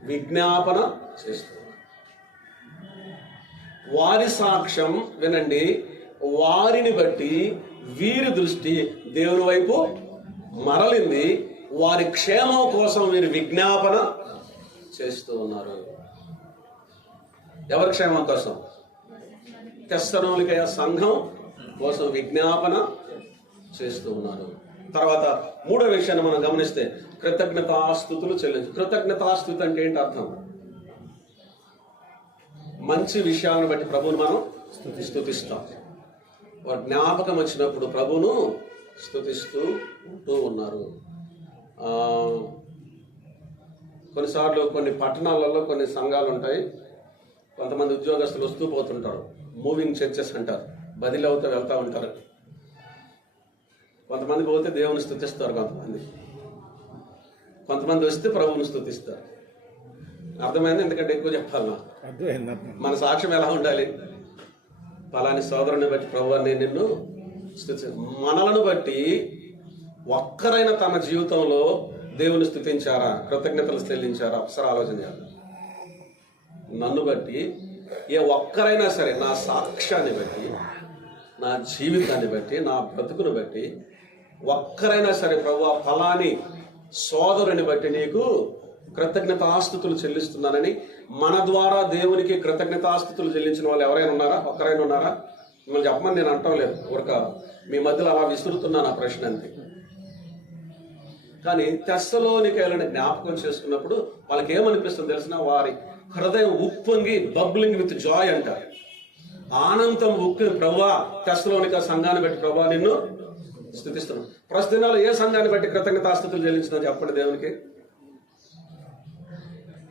విజ్ఞాపన చేస్తున్నారు. వారి సాక్ష్యం వినండి, వారిని బట్టి వీరి దృష్టి దేవుని వైపు మరలింది. వారి క్షేమం కోసం వీరు విజ్ఞాపన చేస్తూ ఉన్నారు. ఎవరి క్షేమం కోసం? తెస్సలోనికయ సంఘం కోసం విజ్ఞాపన చేస్తూ ఉన్నారు. తర్వాత మూడో విషయాన్ని మనం గమనిస్తే కృతజ్ఞతాస్తుతులు చెల్లించు. కృతజ్ఞతాస్తుతి అంటే ఏంటి అర్థం? మంచి విషయాలను బట్టి ప్రభువును మనం స్తుతిస్తాం. వారి జ్ఞాపకం వచ్చినప్పుడు ప్రభువును స్తుతిస్తూ ఉంటూ ఉన్నారు. కొన్నిసార్లు కొన్ని పట్టణాలలో కొన్ని సంఘాలు ఉంటాయి. కొంతమంది ఉద్యోగస్తులు వస్తూ పోతుంటారు, మూవింగ్ చర్చెస్ అంటారు. బదిలీ అవుతూ వెళ్తూ ఉంటారు. కొంతమంది పోతే దేవుని స్తుతిస్తారు, కొంతమంది వస్తే ప్రభువుని స్తుతిస్తారు. అర్థమైంది? ఎందుకంటే ఎక్కువ చెప్పాలి మన సాక్ష్యం ఎలా ఉండాలి? పలాని సోదరుని బట్టి ప్రభువా నేను నిన్ను స్తుతి. మనలను బట్టి ఒక్కరైనా తన జీవితంలో దేవుని స్తుతించారా, కృతజ్ఞతలు చెల్లించారా? ఒకసారి ఆలోచన చేద్దాం. నన్ను బట్టి ఏ ఒక్కరైనా సరే, నా సాక్ష్యాన్ని బట్టి, నా జీవితాన్ని బట్టి, నా బ్రతుకును బట్టి ఒక్కరైనా సరే ప్రభువా ఫలాని సోదరుని బట్టి నీకు కృతజ్ఞతాస్తుతులు చెల్లిస్తున్నానని మన ద్వారా దేవునికి కృతజ్ఞతాస్తుతులు చెల్లించిన వాళ్ళు ఎవరైనా ఉన్నారా? ఒక్కరైనా ఉన్నారా? మిమ్మల్ని చెప్పమని నేను అంటాం లేదు, ఒక మీ మధ్యలో అలా విసురుతున్నాను ఆ ప్రశ్న అంతే. కానీ తెస్సలోనికైలను జ్ఞాపకం చేసుకున్నప్పుడు వాళ్ళకి ఏమనిపిస్తుంది తెలిసిన? వారి హృదయం ఉప్పొంగి బబ్లింగ్ విత్ జాయ్ అంటారు. ఆనందం ఉక్కి ప్రభువా తెస్సలోనిక సంఘాన్ని బట్టి ప్రభువా నిన్ను స్తుతిస్తున్నాను. ప్రస్తుత దినాల్లో ఏ సంఘాన్ని బట్టి కృతజ్ఞతాస్తుతులు చెల్లించినా చెప్పండి దేవునికి.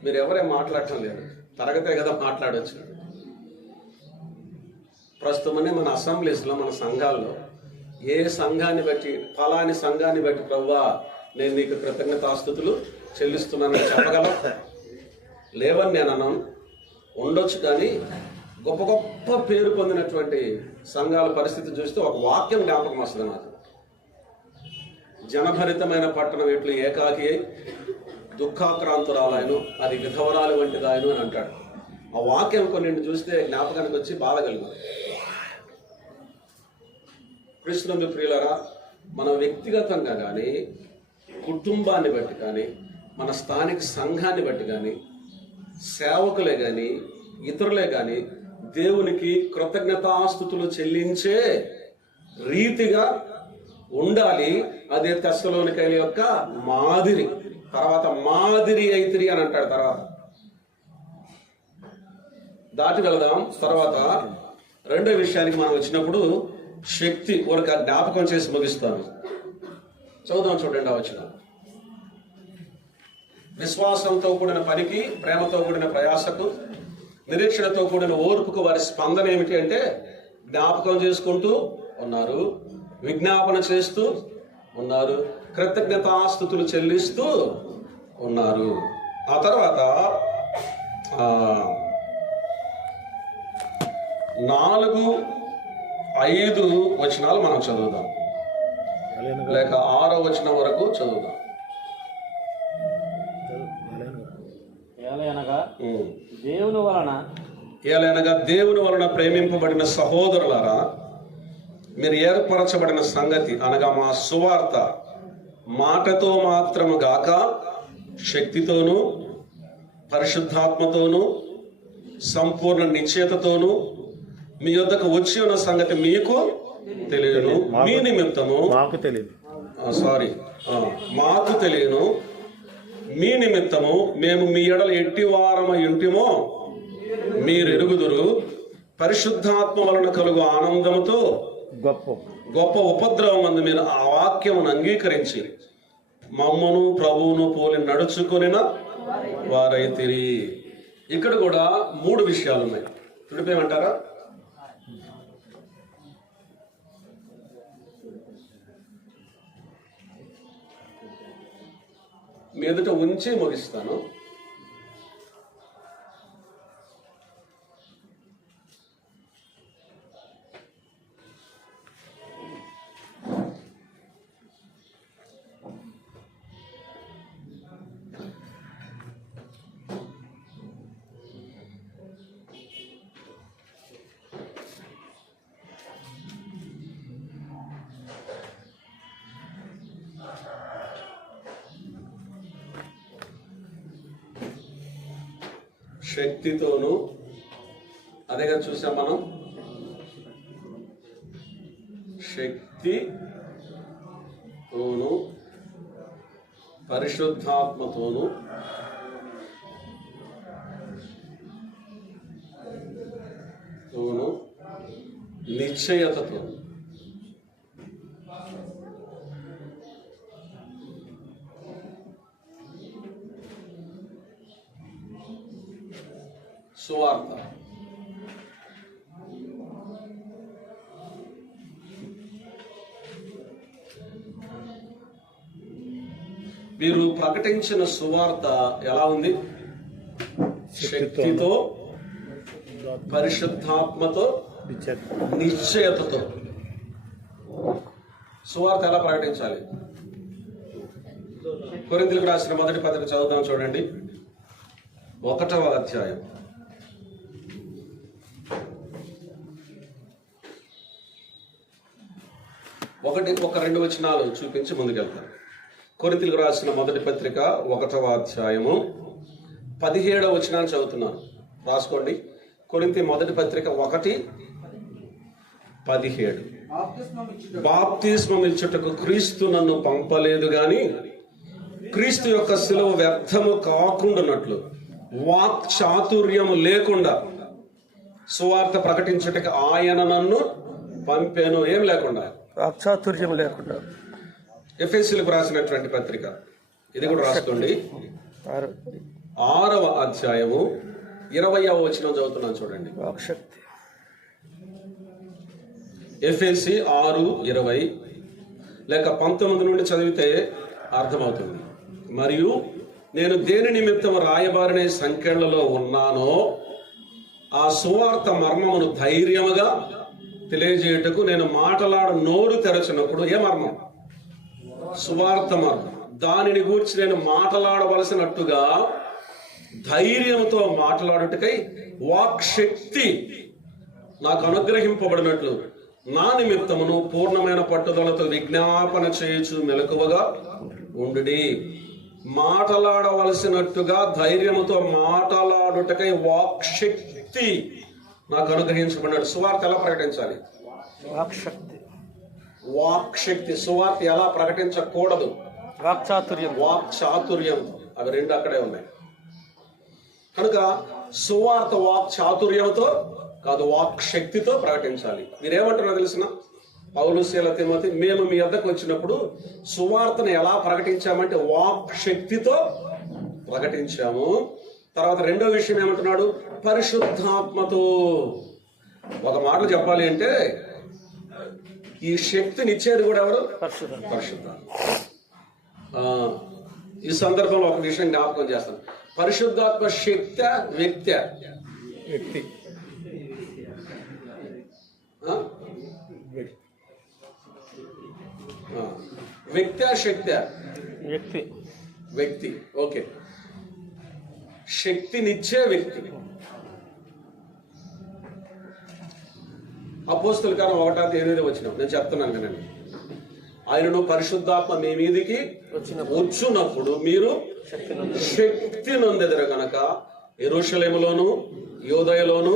మీరు ఎవరేం మాట్లాడటం లేదు, తరగతే కదా మాట్లాడవచ్చు. ప్రస్తుతమనే మన అసెంబ్లీస్లో, మన సంఘాల్లో ఏ సంఘాన్ని బట్టి, ఫలాని సంఘాన్ని బట్టి ప్రభువా నేను నీకు కృతజ్ఞతాస్తుతులు చెల్లిస్తున్నానని చెప్పగలం? లేవని నేను అన్నాను. ఉండొచ్చు, కానీ గొప్ప గొప్ప పేరు పొందినటువంటి సంఘాల పరిస్థితి చూస్తే ఒక వాక్యం జ్ఞాపకం వస్తుంది నాకు. జనభరితమైన పట్టణం ఎట్లు ఏకాకి అయి దుఃఖాక్రాంతురాలాయను, అది విధవరాలు వంటిదాయను అని అంటాడు. ఆ వాక్యం కొన్ని చూస్తే జ్ఞాపకానికి వచ్చి బాధ కలిగింది. క్రీస్తునందు ప్రియులారా, మన వ్యక్తిగతంగా కానీ, కుటుంబాన్ని బట్టి కానీ, మన స్థానిక సంఘాన్ని బట్టి కానీ, సేవకులే కానీ, ఇతరులే కానీ దేవునికి కృతజ్ఞతాస్తుతులు చెల్లించే రీతిగా ఉండాలి. అదే తెస్సలోనికైల యొక్క మాదిరి. తర్వాత మాదిరి అయితిరి అని అంటాడు. తర్వాత దాటి వెళదాం. తర్వాత రెండో విషయానికి మనం వచ్చినప్పుడు శక్తి ఒక జ్ఞాపకం చేసి ముగిస్తాను. చదువుదాం, చూడండి. వచ్చిన విశ్వాసంతో కూడిన పనికి, ప్రేమతో కూడిన ప్రయాసకు, నిరీక్షణతో కూడిన ఓర్పుకు వారి స్పందన ఏమిటి అంటే జ్ఞాపకం చేసుకుంటూ ఉన్నారు, విజ్ఞాపన చేస్తూ ఉన్నారు, కృతజ్ఞతాస్తుతులు చెల్లిస్తూ ఉన్నారు. ఆ తర్వాత 4-5 వచనాలు మనం చదువుదాం, లేక 6వ వచనం వరకు చదువుదాం. ఏలైనగా దేవుని వలన ప్రేమింపబడిన సహోదరులారా, మీరు ఏర్పరచబడిన సంగతి అనగా మా సువార్త మాటతో మాత్రము గాక శక్తితోనూ పరిశుద్ధాత్మతోనూ సంపూర్ణ నిశ్చయతతోనూ మీ యొద్దకు వచ్చి ఉన్న సంగతి మీకు తెలియను. మీ నిమిత్తము మాకు తెలియను. మీ నిమిత్తము మేము మీ ఎడల ఎట్టివారమై ఉంటిమో మీరు ఎరుగుదురు. పరిశుద్ధాత్మ వలన కలుగు ఆనందముతో గొప్ప ఉపద్రవం అందు మీరు ఆ వాక్యమును అంగీకరించి మమ్మను ప్రభువును పోలి నడుచుకొనిన వారైతిరి. ఇక్కడ కూడా 3 విషయాలు ఉన్నాయి. తుడిపేయమంటారా? మీ ఎదుట ఉంచి ముగిస్తాను. శక్తితోనూ, అదేగా చూసాం మనం, శక్తితోనూ పరిశుద్ధాత్మతోనూ నిశ్చయతతో సువార్త. మీరు ప్రకటించిన సువార్త ఎలా ఉంది? శక్తితో, పరిశుద్ధాత్మతో, నిశ్చయతతో. సువార్త ఎలా ప్రకటించాలి? కొరింథీయులకు రాసిన మొదటి పత్రిక చదువుతాం చూడండి, 1వ అధ్యాయం. ఒక 2 వచనాలు చూపించి ముందుకెళ్తాను. కొరింథీయులకు రాసిన మొదటి పత్రిక 1వ అధ్యాయము 17వ వచనాన్ని చదువుతున్నాను, రాసుకోండి. కొరింథీ మొదటి పత్రిక 1:17. బాప్తిస్మం ఇచ్చుటకు క్రీస్తు నన్ను పంపలేదు గాని క్రీస్తు యొక్క శిలువ వ్యర్థము కాకుండానట్లు వాక్ చాతుర్యము లేకుండా సువార్త ప్రకటించుటకు ఆయన నన్ను పంపాను. ఏం లేకుండా? వాక్ చాతుర్యం లేకుండా. ఎఫెసీయులకు రాసినటువంటి పత్రిక, ఇది కూడా రాసుకోండి, 6వ అధ్యాయము 20వ వచనం చదువుతున్నాను చూడండి. ఎఫెసీ 6:20 లేక 19 నుండి చదివితే అర్థమవుతుంది. మరియు నేను దేని నిమిత్తం రాయబారిన సంఖ్యలలో ఉన్నానో ఆ సువార్త మర్మమును ధైర్యముగా తెలియజేయుటకు నేను నోరు తెరచినప్పుడు, ఏ మర్మం? సువార్త మర్మం. దానిని గూర్చి నేను మాట్లాడవలసినట్టుగా ధైర్యంతో మాట్లాడుటకై వాక్ శక్తి నాకు అనుగ్రహింపబడినట్లు నా నిమిత్తమును పూర్ణమైన పట్టుదలతో విజ్ఞాపన చేయుచు మెలకువగా ఉండుడి. మాట్లాడవలసినట్టుగా ధైర్యముతో మాట్లాడుటకై వాక్ శక్తి నాకు అనుగ్రహించబడినట్టు. సువార్త ఎలా ప్రకటించాలి? వాక్ శక్తి. సువార్త ఎలా ప్రకటించకూడదు? వాక్ చాతుర్యం. అవి 2 అక్కడే ఉన్నాయి. కనుక సువార్త వాక్ చాతుర్యంతో కాదు, వాక్ శక్తితో ప్రకటించాలి. మీరేమంటున్నారో తెలిసిన? పౌలు, సీల, తిమోతి, మేము మీ వద్దకు వచ్చినప్పుడు సువార్తను ఎలా ప్రకటించామంటే వాక్ శక్తితో ప్రకటించాము. తర్వాత 2వ విషయం ఏమంటున్నాడు? పరిశుద్ధాత్మతో. ఒక మాటలు చెప్పాలి అంటే ఈ శక్తిని ఇచ్చేది కూడా ఎవరు? పరిశుద్ధాత్మ. ఈ సందర్భంలో ఒక విషయం జ్ఞాపకం చేస్తాను. పరిశుద్ధాత్మ శక్తి వ్యక్తి శక్తి వ్యక్తి. ఓకే, శక్తినిచ్చే వ్యక్తి. అపోస్తలుల కార్యం 1:8 వచ్చిన నేను చెప్తున్నాను కదండి. ఆయనను పరిశుద్ధాత్మ మీ మీదికి వచ్చునప్పుడు మీరు శక్తి నొందెదరు గనక యెరూషలేములోను యూదయలోను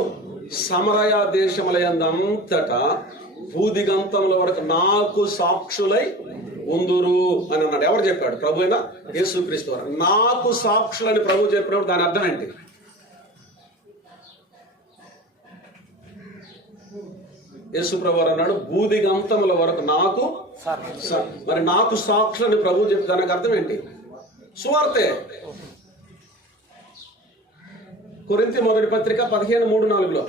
సమరయ దేశములందంతటా భూదిగంతముల వరకు నాకు సాక్షులై ఉందురు అని అన్నాడు. ఎవరు చెప్పాడు? ప్రభు అయిన యేసుక్రీస్తు వారు. నాకు సాక్షులని ప్రభు చెప్పినప్పుడు దాని అర్థం ఏంటి? యేసు ప్రభు అన్నాడు భూదిగంతముల వరకు నాకు. మరి నాకు సాక్షులని ప్రభు చెప్పి దానికి అర్థం ఏంటి? సువార్తే. కొరింథీ మొదటి పత్రిక 15:3-4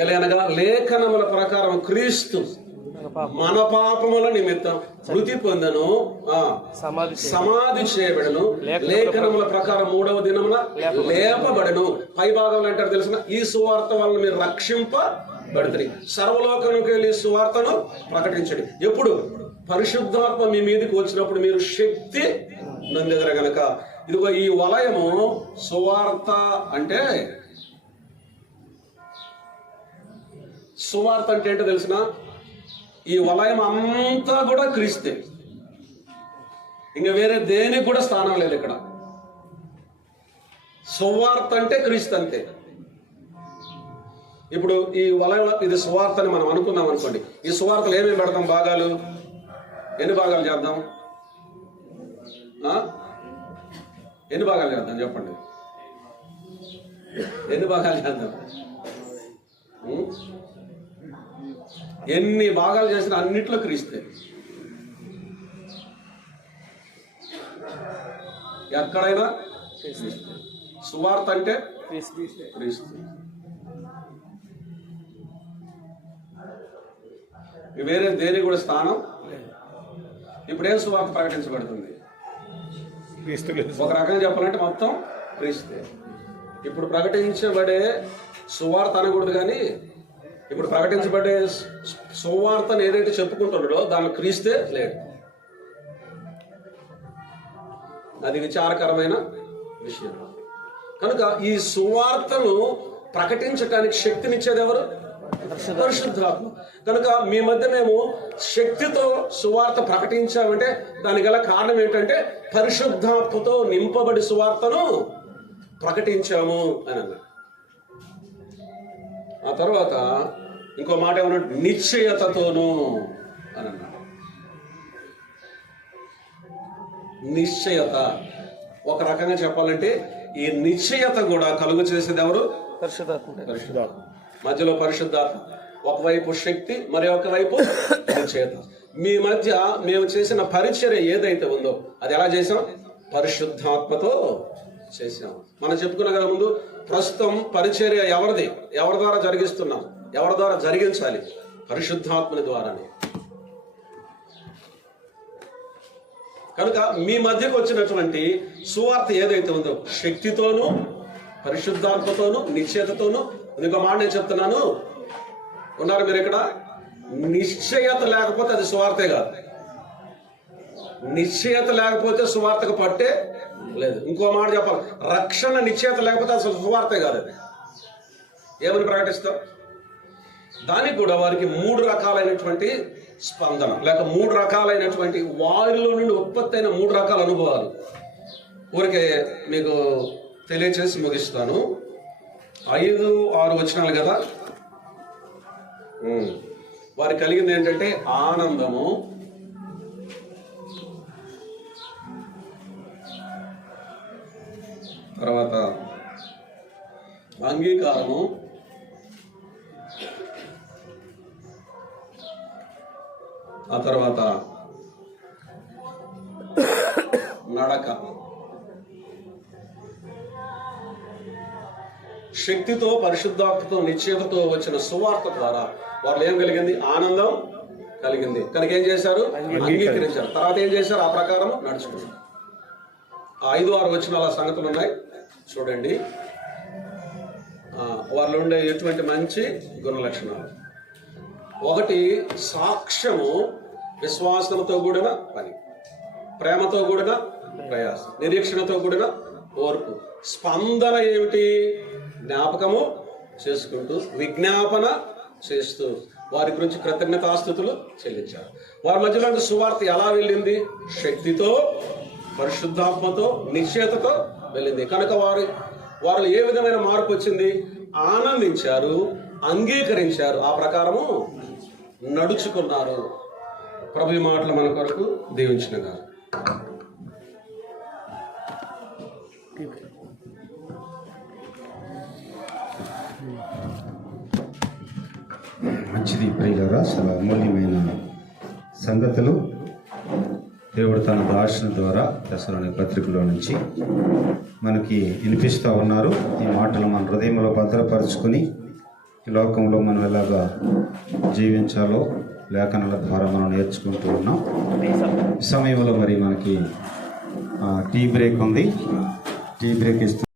ఏలైనగా లేఖనముల ప్రకారం క్రీస్తు మన పాపముల నిమిత్తం మృతి పొందెను, సమాధి చేయబడను, లేఖనముల ప్రకారం 3వ దినమున లేపబడను. పై భాగంలో అంటారు తెలిసిన? ఈ సువార్త వలన మీరు రక్షింపబడుతుంది. సర్వలోకానికి వెళ్ళి సువార్తను ప్రకటించండి. ఎప్పుడు? పరిశుద్ధాత్మ మీ మీదకి వచ్చినప్పుడు మీరు శక్తి నొందెదరు గనక. ఇదిగో ఈ వలయము సువార్త అంటే, సువార్త అంటే ఏంటో తెలిసిన? ఈ వలయం అంతా కూడా క్రీస్తే. ఇంకా వేరే దేనికి కూడా స్థానం లేదు ఇక్కడ. సువార్త అంటే క్రీస్తు అంతే. ఇప్పుడు ఈ వలయం ఇది సువార్త అని మనం అనుకున్నాం అనుకోండి. ఈ సువార్తలు ఏమేమి పెడతాం? భాగాలు. ఎన్ని భాగాలు చేద్దాం? ఎన్ని భాగాలు చేద్దాం చెప్పండి? ఎన్ని భాగాలు చేద్దాం? ఎన్ని భాగాలు చేసినా అన్నిట్లో క్రీస్తే. ఎక్కడైనా సువార్త అంటే క్రీస్తు. వేరే దేనికి కూడా స్థానం. ఇప్పుడేం సువార్త ప్రకటించబడుతుంది? ఒక రకంగా చెప్పాలంటే మొత్తం క్రీస్తే. ఇప్పుడు ప్రకటించబడే సువార్త అనకూడదు, కానీ ఇప్పుడు ప్రకటించబడే సువార్తను ఏదైతే చెప్పుకుంటున్నాడో దానిలో క్రీస్తే లేడు. అది విచారకరమైన విషయం. కనుక ఈ సువార్తను ప్రకటించడానికి శక్తినిచ్చేది ఎవరు? పరిశుద్ధాత్మ. కనుక మీ మధ్య మేము శక్తితో సువార్త ప్రకటించామంటే దానికి గల కారణం ఏంటంటే పరిశుద్ధాత్మతో నింపబడి సువార్తను ప్రకటించాము అని అన్నాడు. ఆ తర్వాత ఇంకో మాట ఏమన్నాడు? నిశ్చయతతోను అని అన్నాడు. నిశ్చయత, ఒక రకంగా చెప్పాలంటే ఈ నిశ్చయత కూడా కలుగు చేసేది ఎవరు? పరిశుద్ధాత్మ. మధ్యలో పరిశుద్ధాత్మ, ఒకవైపు శక్తి, మరి ఒకవైపు నిశ్చయత. మీ మధ్య మేము చేసిన పరిచర్య ఏదైతే ఉందో అది ఎలా చేసాం? పరిశుద్ధాత్మతో చేసాం. మనం చెప్పుకున్న కదా ముందు, ప్రస్తుతం పరిచర్య ఎవరిది? ఎవరి ద్వారా జరిగిస్తున్నాం? ఎవరి ద్వారా జరిగించాలి? పరిశుద్ధాత్మని ద్వారానే. కనుక మీ మధ్యకు వచ్చినటువంటి సువార్త ఏదైతే ఉందో శక్తితోనూ పరిశుద్ధాత్మతోనూ నిశ్చయతతోనూ. ఇంకో మాట నేను చెప్తున్నాను, ఉన్నారు మీరు ఇక్కడ? నిశ్చయత లేకపోతే అది సువార్తే కాదు. నిశ్చయత లేకపోతే సువార్తకు పట్టే లేదు. ఇంకో మాట చెప్పాలి, రక్షణ నిశ్చయత లేకపోతే అసలు సువార్తే కాదు. అది ఏమని ప్రకటిస్తాం? దానికి కూడా వారికి 3 రకాలైనటువంటి స్పందన, లేక 3 రకాలైనటువంటి వారిలో నుండి ఉత్పత్తి అయిన 3 రకాల అనుభవాలు ఊరికే మీకు తెలియచేసి ముగిస్తాను. 5-6 వచనాలు కదా. వారికి కలిగింది ఏంటంటే ఆనందము, తర్వాత అంగీకారము, ఆ తర్వాత నడక. శక్తితో పరిశుద్ధాత్మతో నిశ్చయతతో వచ్చిన సువార్త ద్వారా వాళ్ళు ఏం కలిగింది? ఆనందం కలిగింది. కనుక ఏం చేశారు? అంగీకరించారు. తర్వాత ఏం చేశారు? ఆ ప్రకారం నడుచుకున్నారు. 5-6 వచనాల సంగతులు ఉన్నాయి చూడండి. వాళ్ళు ఉండే ఎటువంటి మంచి గుణ లక్షణాలు. 1, సాక్ష్యము, విశ్వాసంతో కూడిన పని, ప్రేమతో కూడిన ప్రయాసం, నిరీక్షణతో కూడిన ఓర్పు. స్పందన ఏమిటి? జ్ఞాపకము చేసుకుంటూ, విజ్ఞాపన చేస్తూ వారి గురించి కృతజ్ఞతాస్తుతులు చెల్లించారు. వారి మధ్యలో సువార్త ఎలా వెళ్ళింది? శక్తితో, పరిశుద్ధాత్మతో, నిశ్చయతతో వెళ్ళింది. కనుక వారు ఏ విధమైన మార్పు వచ్చింది? ఆనందించారు, అంగీకరించారు, ఆ ప్రకారము నడుచుకున్నారు. ప్రభు మాటలు మన కొరకు దీవించినగా. మంచిది ప్రియులారా, చాలా అమూల్యమైన సంగతులు దేవుడు తన దాసుని ద్వారా తెస్సలోనిక పత్రికలో నుంచి మనకి వినిపిస్తూ ఉన్నారు. ఈ మాటలు మన హృదయంలో భద్రపరుచుకొని ఈ లోకంలో మనం ఎలాగా జీవించాలో లేఖనాల ద్వారా మనం నేర్చుకుంటూ ఉన్నాం. ఈ సమయంలో మరి మనకి టీ బ్రేక్ ఉంది. టీ బ్రేక్ ఇస్తూ